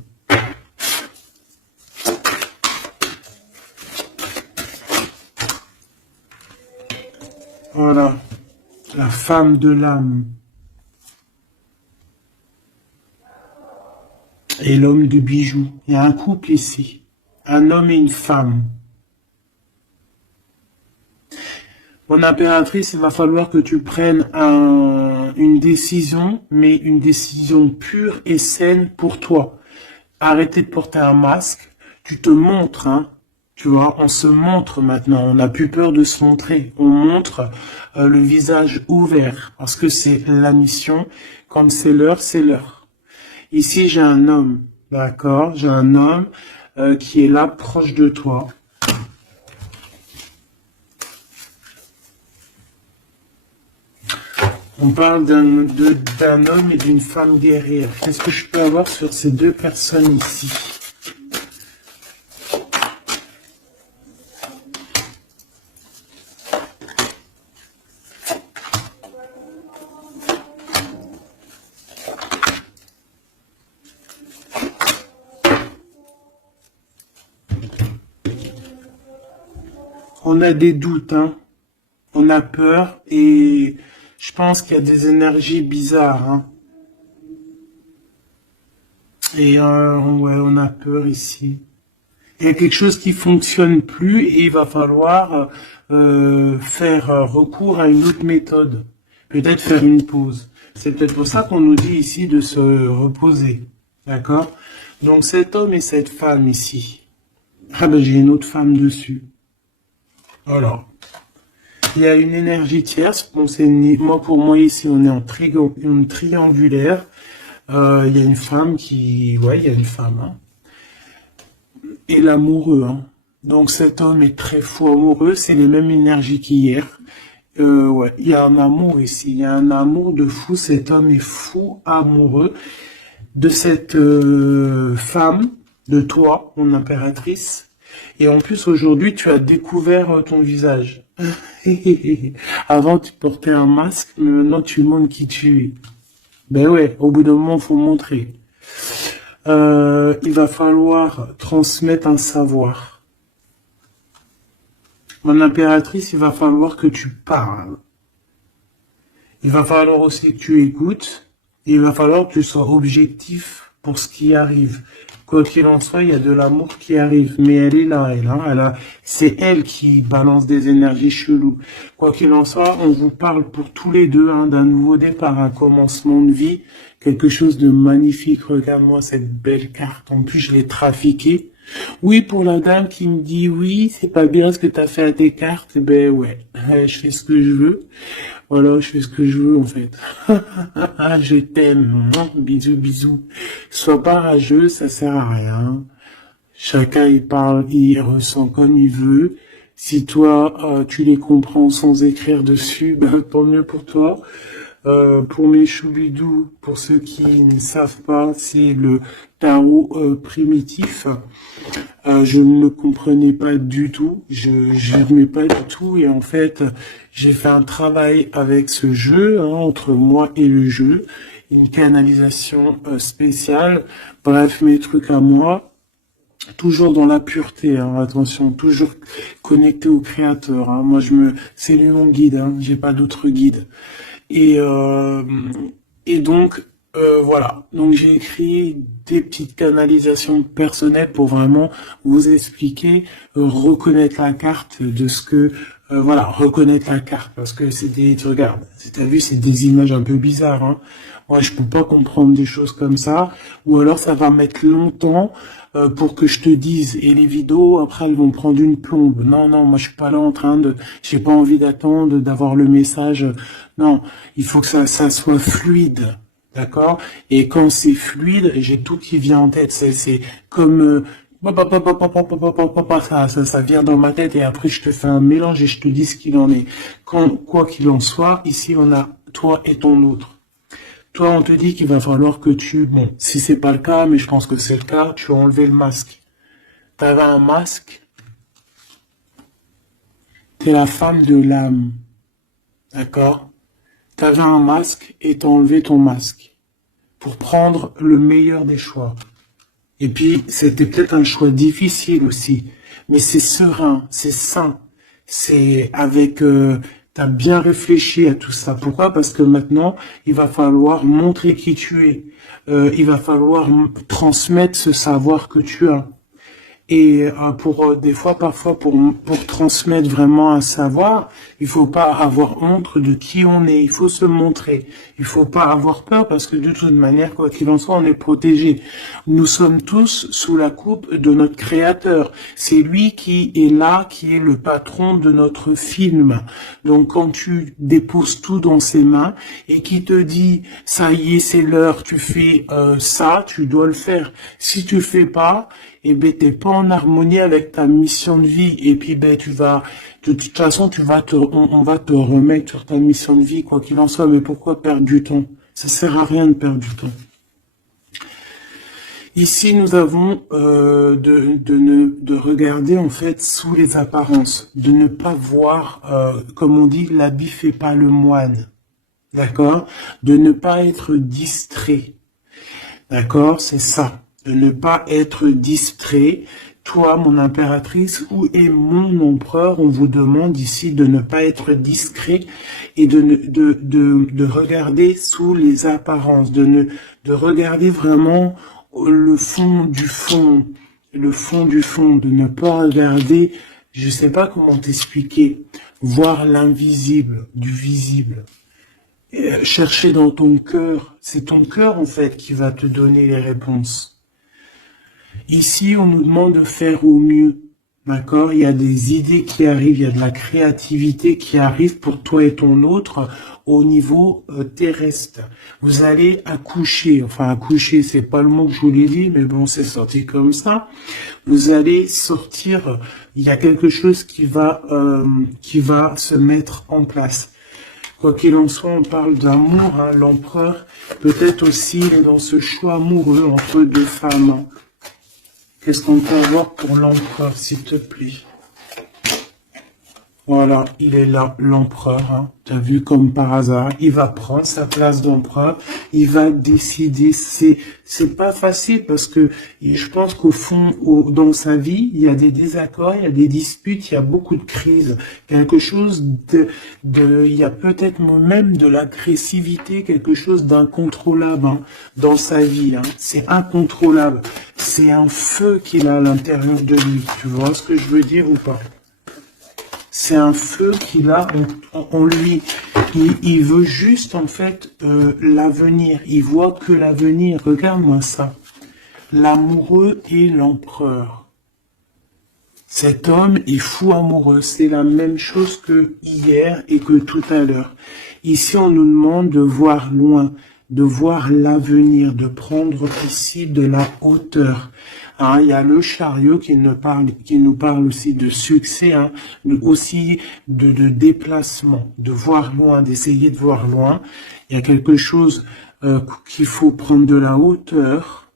Voilà, la femme de l'âme. Et l'homme de bijoux. Il y a un couple ici. Un homme et une femme. Mon impératrice, il va falloir que tu prennes une décision, mais une décision pure et saine pour toi. Arrêtez de porter un masque. Tu te montres, hein. Tu vois, on se montre maintenant. On n'a plus peur de se montrer. On montre le visage ouvert parce que c'est la mission. Quand c'est l'heure, c'est l'heure. Ici, j'ai un homme, d'accord? J'ai un homme qui est là, proche de toi. On parle d'un homme et d'une femme guerrière. Qu'est-ce que je peux avoir sur ces deux personnes ici? On a des doutes, hein. On a peur et je pense qu'il y a des énergies bizarres, hein. Et ouais, on a peur ici. Il y a quelque chose qui fonctionne plus et il va falloir faire recours à une autre méthode. Peut-être faire une pause. C'est peut-être pour ça qu'on nous dit ici de se reposer. D'accord? Donc cet homme et cette femme ici. Ah ben j'ai une autre femme dessus. Alors. Il y a une énergie tierce. Bon, moi pour moi ici on est en triangulaire. Il y a une femme ouais, il y a une femme. Hein. Et l'amoureux. Hein. Donc cet homme est très fou amoureux. C'est les mêmes énergies qu'hier. Ouais, il y a un amour ici. Il y a un amour de fou. Cet homme est fou amoureux de cette femme, de toi, mon impératrice. Et en plus, aujourd'hui, tu as découvert ton visage. Avant, tu portais un masque, mais maintenant, tu montres qui tu es. Ben ouais, au bout d'un moment, faut montrer. Il va falloir transmettre un savoir. Mon impératrice, il va falloir que tu parles. Il va falloir aussi que tu écoutes. Et il va falloir que tu sois objectif pour ce qui arrive. Quoi qu'il en soit, il y a de l'amour qui arrive. Mais elle est là, c'est elle qui balance des énergies cheloues. Quoi qu'il en soit, on vous parle pour tous les deux hein, d'un nouveau départ, un commencement de vie, quelque chose de magnifique. Regarde-moi cette belle carte. En plus, je l'ai trafiquée. Oui, pour la dame qui me dit oui, c'est pas bien ce que tu as fait à tes cartes, ben ouais, je fais ce que je veux. Voilà, je fais ce que je veux en fait. Je t'aime. Bisous, bisous. Sois pas rageux, ça sert à rien. Chacun il parle, il ressent comme il veut. Si toi tu les comprends sans écrire dessus, ben tant mieux pour toi. Pour mes choubidous, pour ceux qui ne savent pas, c'est le tarot primitif. Je ne me comprenais pas du tout, je n'aimais pas du tout, et en fait, j'ai fait un travail avec ce jeu, hein, entre moi et le jeu, une canalisation spéciale, bref, mes trucs à moi, toujours dans la pureté, hein, attention, toujours connecté au créateur, hein. Moi, c'est lui mon guide, hein, j'ai pas d'autre guide. Et, euh, et donc, voilà. Donc, j'ai écrit des petites canalisations personnelles pour vraiment vous expliquer, reconnaître la carte de ce que, voilà, reconnaître la carte. Parce que tu regardes, t'as vu, c'est des images un peu bizarres, hein. Moi, je peux pas comprendre des choses comme ça. Ou alors, ça va mettre longtemps, pour que je te dise. Et les vidéos, après, elles vont prendre une plombe. Non, non, moi, je suis pas là en train de, j'ai pas envie d'attendre, d'avoir le message. Non, il faut que ça soit fluide. D'accord? Et quand c'est fluide, j'ai tout qui vient en tête. C'est comme, ça vient dans ma tête et après je te fais un mélange et je te dis ce qu'il en est. Quoi qu'il en soit, ici on a toi et ton autre. Toi, on te dit qu'il va falloir que bon, si c'est pas le cas, mais je pense que c'est le cas, tu as enlevé le masque. T'avais un masque, t'es la femme de l'âme. D'accord? T'avais un masque et t'as enlevé ton masque pour prendre le meilleur des choix. Et puis, c'était peut-être un choix difficile aussi, mais c'est serein, c'est sain, c'est avec, t'as bien réfléchi à tout ça. Pourquoi? Parce que maintenant, il va falloir montrer qui tu es. Il va falloir transmettre ce savoir que tu as. Et des fois, parfois, pour transmettre vraiment un savoir, il faut pas avoir honte de qui on est. Il faut se montrer. Il faut pas avoir peur parce que de toute manière, quoi qu'il en soit, on est protégé. Nous sommes tous sous la coupe de notre Créateur. C'est lui qui est là, qui est le patron de notre film. Donc, quand tu déposes tout dans ses mains et qui te dit, ça y est, c'est l'heure, tu fais ça, tu dois le faire. Si tu fais pas, eh ben, t'es pas en harmonie avec ta mission de vie. Et puis, ben, de toute façon, on va te remettre sur ta mission de vie, quoi qu'il en soit. Mais pourquoi perdre du temps? Ça sert à rien de perdre du temps. Ici, nous avons de regarder en fait sous les apparences, de ne pas voir, comme on dit, l'habit fait pas le moine, d'accord? De ne pas être distrait, d'accord? C'est ça, de ne pas être distrait. Toi, mon impératrice, où est mon empereur? On vous demande ici de ne pas être discret et de regarder sous les apparences, de regarder vraiment le fond du fond, de ne pas regarder, je sais pas comment t'expliquer, voir l'invisible du visible. Chercher dans ton cœur, c'est ton cœur en fait qui va te donner les réponses. Ici, on nous demande de faire au mieux, d'accord? Il y a des idées qui arrivent, il y a de la créativité qui arrive pour toi et ton autre au niveau terrestre. Vous allez accoucher, enfin accoucher, c'est pas le mot que je voulais dire, mais bon, c'est sorti comme ça. Vous allez sortir, il y a quelque chose qui va se mettre en place. Quoi qu'il en soit, on parle d'amour, hein, l'empereur, peut-être aussi dans ce choix amoureux entre deux femmes. Hein. Qu'est-ce qu'on peut avoir pour l'empereur, s'il te plaît? Voilà, il est là, l'empereur. Hein. Tu as vu comme par hasard, il va prendre sa place d'empereur, il va décider. C'est pas facile parce que je pense qu'au fond, dans sa vie, il y a des désaccords, il y a des disputes, il y a beaucoup de crises. Quelque chose il y a peut-être même de l'agressivité, quelque chose d'incontrôlable hein, dans sa vie. Hein. C'est incontrôlable. C'est un feu qu'il a à l'intérieur de lui. Tu vois ce que je veux dire ou pas? C'est un feu qu'il a en lui. Il veut juste, en fait, l'avenir. Il voit que l'avenir. Regarde-moi ça. L'amoureux et l'empereur. Cet homme est fou amoureux. C'est la même chose que hier et que tout à l'heure. Ici, on nous demande de voir loin, de voir l'avenir, de prendre ici de la hauteur. Hein, il y a le chariot qui nous parle aussi de succès, hein, aussi de déplacement, de voir loin, d'essayer de voir loin. Il y a quelque chose qu'il faut prendre de la hauteur.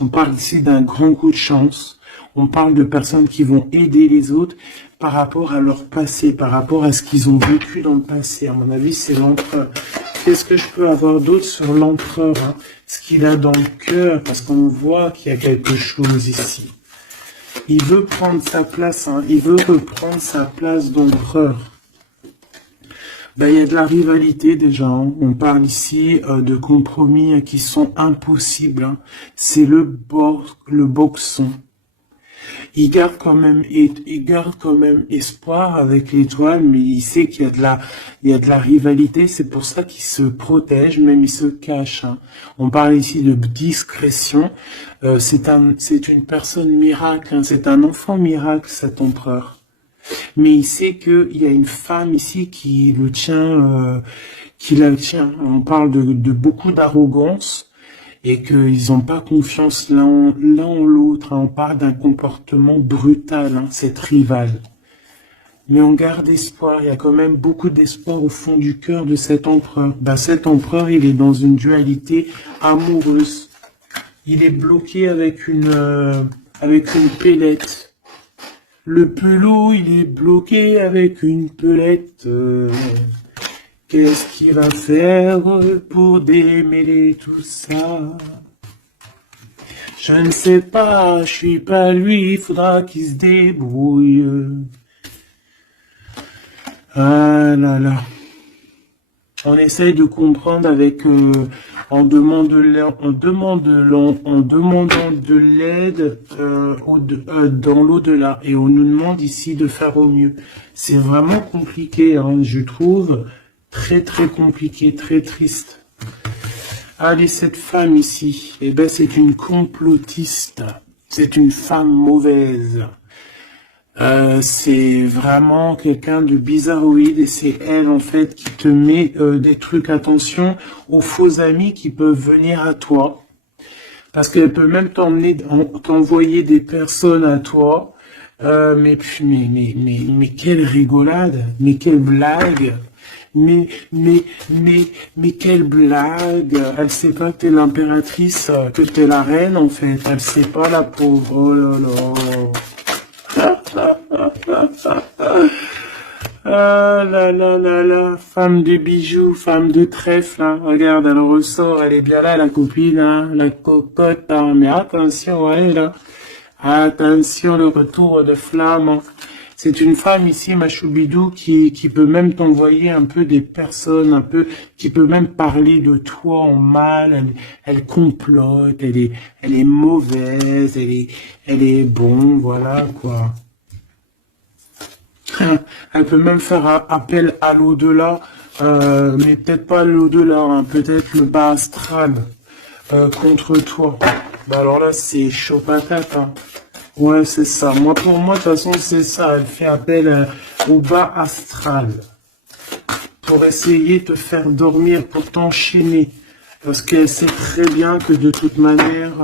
On parle ici d'un grand coup de chance. On parle de personnes qui vont aider les autres par rapport à leur passé, par rapport à ce qu'ils ont vécu dans le passé. À mon avis, c'est l'empereur. Qu'est-ce que je peux avoir d'autre sur l'empereur, hein? Ce qu'il a dans le cœur, parce qu'on voit qu'il y a quelque chose ici. Il veut prendre sa place, hein. Il veut reprendre sa place d'empereur. Ben, il y a de la rivalité déjà, hein. On parle ici de compromis qui sont impossibles, hein. C'est le boxon. Il garde quand même espoir avec l'étoile, mais il sait qu'il y a de la rivalité. C'est pour ça qu'il se protège, même il se cache, hein. On parle ici de discrétion. C'est une personne miracle, hein. C'est un enfant miracle, cet empereur. Mais il sait qu'il y a une femme ici qui le tient, qui la tient. On parle de beaucoup d'arrogance et qu'ils n'ont pas confiance l'un en l'autre, hein. On parle d'un comportement brutal, hein, cette rivale. Mais on garde espoir, il y a quand même beaucoup d'espoir au fond du cœur de cet empereur. Ben, cet empereur, il est dans une dualité amoureuse. Il est bloqué avec une pellette. Le pelot, il est bloqué avec une pelette. Qu'est-ce qu'il va faire pour démêler tout ça? Je ne sais pas, je suis pas lui, il faudra qu'il se débrouille. Ah là là. On essaye de comprendre avec, en demandant de l'aide dans l'au-delà. Et on nous demande ici de faire au mieux. C'est vraiment compliqué, hein, je trouve. Très très compliqué, très triste. Allez, cette femme ici, eh ben c'est une complotiste. C'est une femme mauvaise. C'est vraiment quelqu'un de bizarroïde et c'est elle en fait qui te met des trucs. Attention aux faux amis qui peuvent venir à toi, parce qu'elle peut même t'envoyer des personnes à toi. Mais quelle rigolade, mais quelle blague, mais quelle blague. Elle sait pas que t'es l'impératrice, que t'es la reine en fait. Elle sait pas, la pauvre. Oh là là. Ah là là là là, femme de bijoux, femme de trèfle, hein. Regarde, elle ressort, elle est bien là, la copine, hein, la cocotte, hein. Mais attention, ouais, là. Attention, le retour de flamme, hein. C'est une femme ici, ma choubidou, qui peut même t'envoyer un peu des personnes, qui peut même parler de toi en mal. Elle complote, elle est mauvaise, elle est bon, voilà, quoi. Elle peut même faire appel à l'au-delà, mais peut-être pas l'au-delà, hein, peut-être le bas astral contre toi. Bah alors là, c'est chaud patate, hein. Ouais, c'est ça. Pour moi, de toute façon, c'est ça. Elle fait appel au bas astral pour essayer de te faire dormir, pour t'enchaîner. Parce qu'elle sait très bien que de toute manière,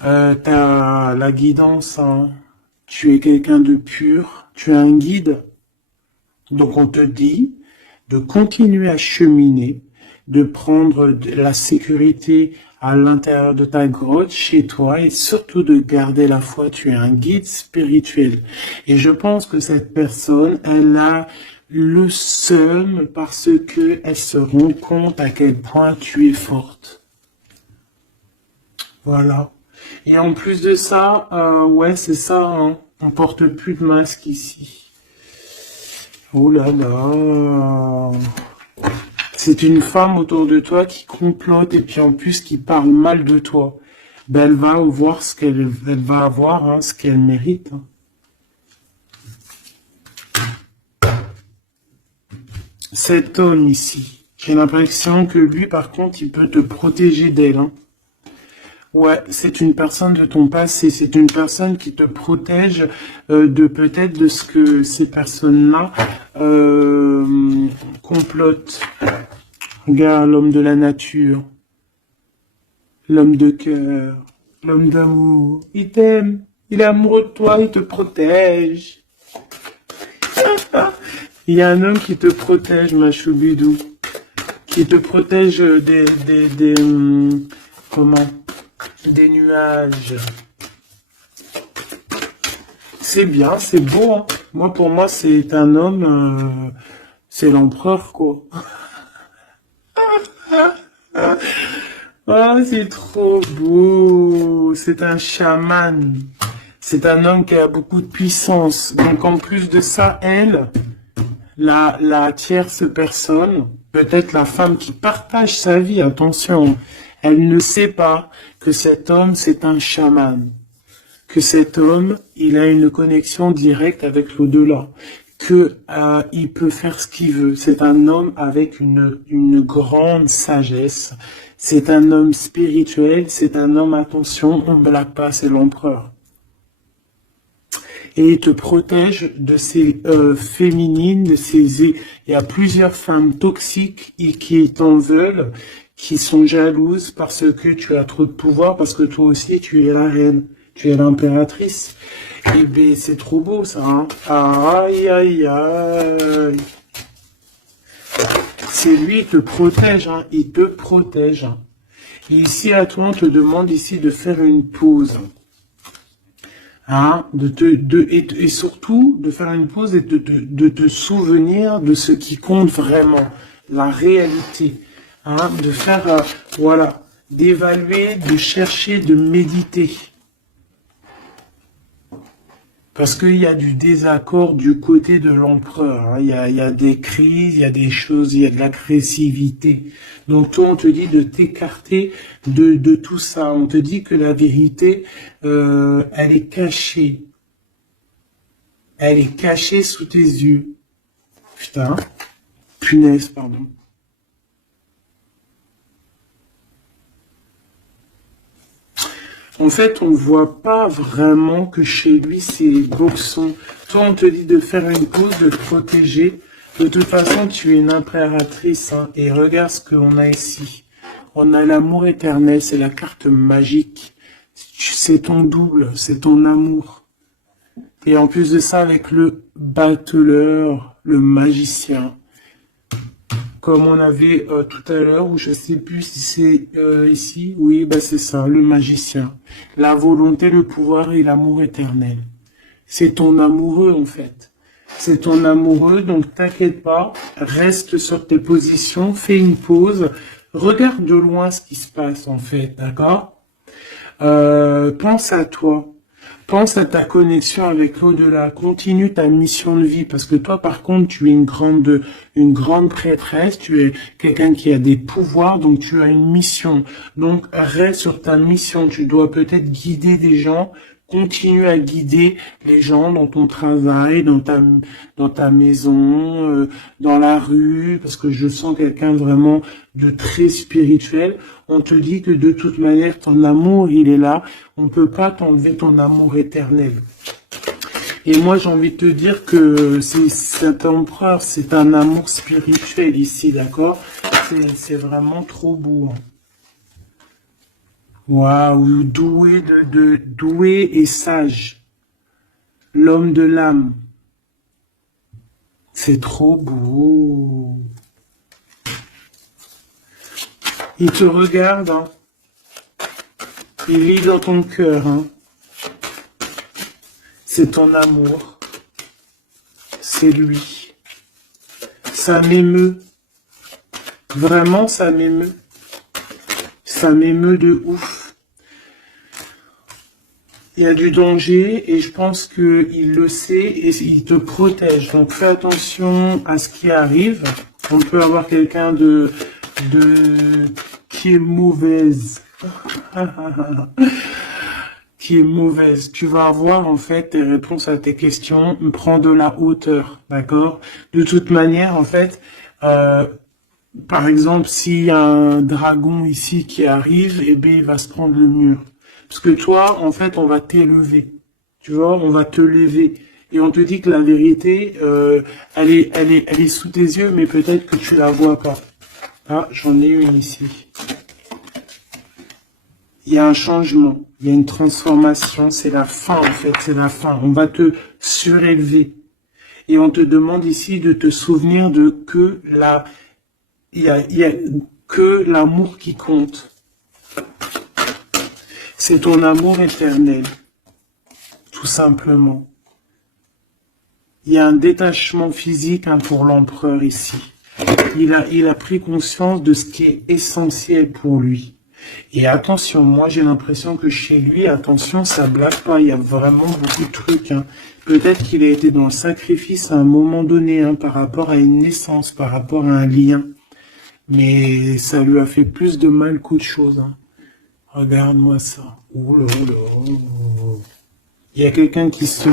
t'as la guidance, hein. Tu es quelqu'un de pur, tu es un guide. Donc on te dit de continuer à cheminer, de prendre la sécurité à l'intérieur de ta grotte, chez toi, et surtout de garder la foi. Tu es un guide spirituel. Et je pense que cette personne, elle a le seum parce que elle se rend compte à quel point tu es forte. Voilà. Et en plus de ça, ouais, c'est ça, hein, on porte plus de masque ici. Oh là là. C'est une femme autour de toi qui complote et puis en plus qui parle mal de toi. Ben, elle va voir elle va avoir, hein, ce qu'elle mérite, hein. Cet homme ici, j'ai l'impression que lui, par contre, il peut te protéger d'elle, hein. Ouais, c'est une personne de ton passé, c'est une personne qui te protège de peut-être de ce que ces personnes-là complotent. Regarde, l'homme de la nature, l'homme de cœur, l'homme d'amour, il t'aime, il est amoureux de toi, il te protège. Il y a un homme qui te protège, ma choubidou, qui te protège comment? Des nuages. C'est bien, c'est beau, hein. Moi, pour moi, c'est un homme, c'est l'empereur, quoi. Oh, c'est trop beau. C'est un chaman. C'est un homme qui a beaucoup de puissance. Donc, en plus de ça, elle, la tierce personne, peut-être la femme qui partage sa vie, attention, elle ne sait pas que cet homme, c'est un chaman. Que cet homme, il a une connexion directe avec l'au-delà, que il peut faire ce qu'il veut. C'est un homme avec une grande sagesse. C'est un homme spirituel. C'est un homme, attention, on ne blague pas, c'est l'empereur. Et il te protège de ces féminines, de ces. Il y a plusieurs femmes toxiques qui t'en veulent, qui sont jalouses parce que tu as trop de pouvoir, parce que toi aussi tu es la reine. Tu es l'impératrice. Eh bien, c'est trop beau, ça, hein. Aïe, aïe, aïe. C'est lui, il te protège, hein. Il te protège. Hein. Et ici, à toi, on te demande ici de faire une pause. Hein, et surtout, de faire une pause et de te souvenir de ce qui compte vraiment. La réalité. Hein, de faire, voilà, d'évaluer, de chercher, de méditer. Parce qu'il y a du désaccord du côté de l'empereur. Hein. Il y a des crises, il y a des choses, il y a de l'agressivité. Donc toi, on te dit de t'écarter de tout ça. On te dit que la vérité, elle est cachée. Elle est cachée sous tes yeux. Putain. Punaise, pardon. En fait, on voit pas vraiment que chez lui, c'est boxon. Toi, on te dit de faire une pause, de te protéger. De toute façon, tu es une impératrice. Hein, et regarde ce qu'on a ici. On a l'amour éternel, c'est la carte magique. C'est ton double, c'est ton amour. Et en plus de ça, avec le battleur, le magicien. Comme on avait tout à l'heure, ou je sais plus si c'est ici, oui, bah c'est ça, le magicien. La volonté, le pouvoir et l'amour éternel. C'est ton amoureux en fait. C'est ton amoureux, donc t'inquiète pas, reste sur tes positions, fais une pause, regarde de loin ce qui se passe en fait, d'accord? Pense à toi. Pense à ta connexion avec l'au-delà. Continue ta mission de vie parce que toi, par contre, tu es une grande prêtresse. Tu es quelqu'un qui a des pouvoirs, donc tu as une mission. Donc reste sur ta mission. Tu dois peut-être guider des gens. Continue à guider les gens dans ton travail, dans ta maison, dans la rue, parce que je sens quelqu'un vraiment de très spirituel. On te dit que de toute manière, ton amour, il est là. On ne peut pas t'enlever ton amour éternel. Et moi, j'ai envie de te dire que cet empereur, c'est un amour spirituel ici, d'accord? C'est vraiment trop beau. Hein. Waouh, doué et sage. L'homme de l'âme. C'est trop beau. Il te regarde, hein. Il vit dans ton cœur, hein. C'est ton amour. C'est lui. Ça m'émeut. Vraiment, ça m'émeut. Ça m'émeut de ouf. Il y a du danger et je pense qu'il le sait et il te protège. Donc fais attention à ce qui arrive. On peut avoir quelqu'un qui est mauvaise. Qui est mauvaise. Tu vas avoir en fait tes réponses à tes questions. Prends de la hauteur, d'accord? De toute manière, en fait, par exemple, s'il y a un dragon ici qui arrive, eh bien, il va se prendre le mur. Parce que toi, en fait, on va t'élever. Tu vois, on va te lever. Et on te dit que la vérité, elle est sous tes yeux, mais peut-être que tu la vois pas. Ah, j'en ai une ici. Il y a un changement, il y a une transformation, c'est la fin en fait, c'est la fin. On va te surélever. Et on te demande ici de te souvenir de que il y a que l'amour qui compte. C'est ton amour éternel, tout simplement. Il y a un détachement physique hein, pour l'empereur ici. Il a pris conscience de ce qui est essentiel pour lui. Et attention, moi j'ai l'impression que chez lui, attention, ça blague pas, il y a vraiment beaucoup de trucs. Hein. Peut-être qu'il a été dans le sacrifice à un moment donné, hein, par rapport à une naissance, par rapport à un lien. Mais ça lui a fait plus de mal qu'autre chose. Hein. Regarde-moi ça. Oh là là. Il y a quelqu'un qui se...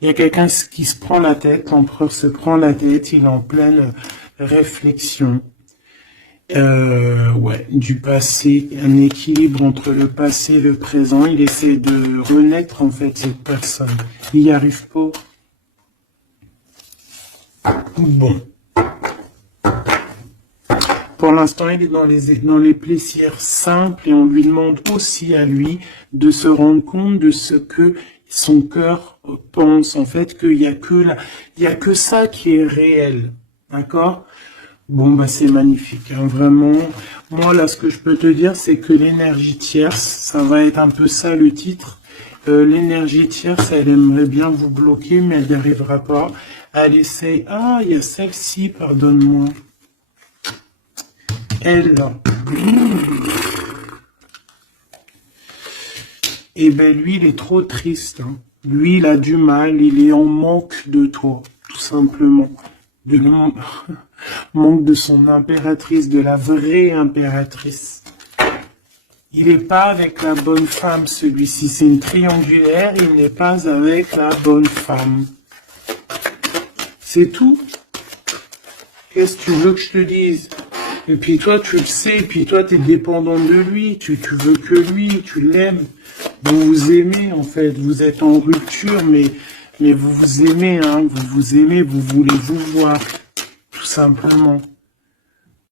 Il y a quelqu'un qui se prend la tête, l'empereur se prend la tête, il est en pleine réflexion. Ouais, du passé, un équilibre entre le passé et le présent. Il essaie de renaître, en fait, cette personne. Il n'y arrive pas. Bon. Pour l'instant, il est dans les plaisirs simples et on lui demande aussi à lui de se rendre compte de ce que son cœur pense. En fait, qu'il y a que ça qui est réel. D'accord? Bon, bah, c'est magnifique, hein, vraiment. Moi, là, ce que je peux te dire, c'est que l'énergie tierce, ça va être un peu ça, le titre. L'énergie tierce, elle aimerait bien vous bloquer, mais elle n'y arrivera pas. Elle essaye... Ah, il y a celle-ci, pardonne-moi. Elle, là. Eh ben, lui, il est trop triste, hein. Lui, il a du mal, il est en manque de toi, tout simplement. Manque de son impératrice, de la vraie impératrice. Il n'est pas avec la bonne femme, celui-ci. C'est une triangulaire, il n'est pas avec la bonne femme. C'est tout. Qu'est-ce que tu veux que je te dise? Et puis toi, tu le sais, et puis toi, tu es dépendant de lui, tu veux que lui, tu l'aimes. Vous vous aimez, en fait, vous êtes en rupture, mais vous vous aimez, hein, vous vous aimez, vous voulez vous voir, tout simplement.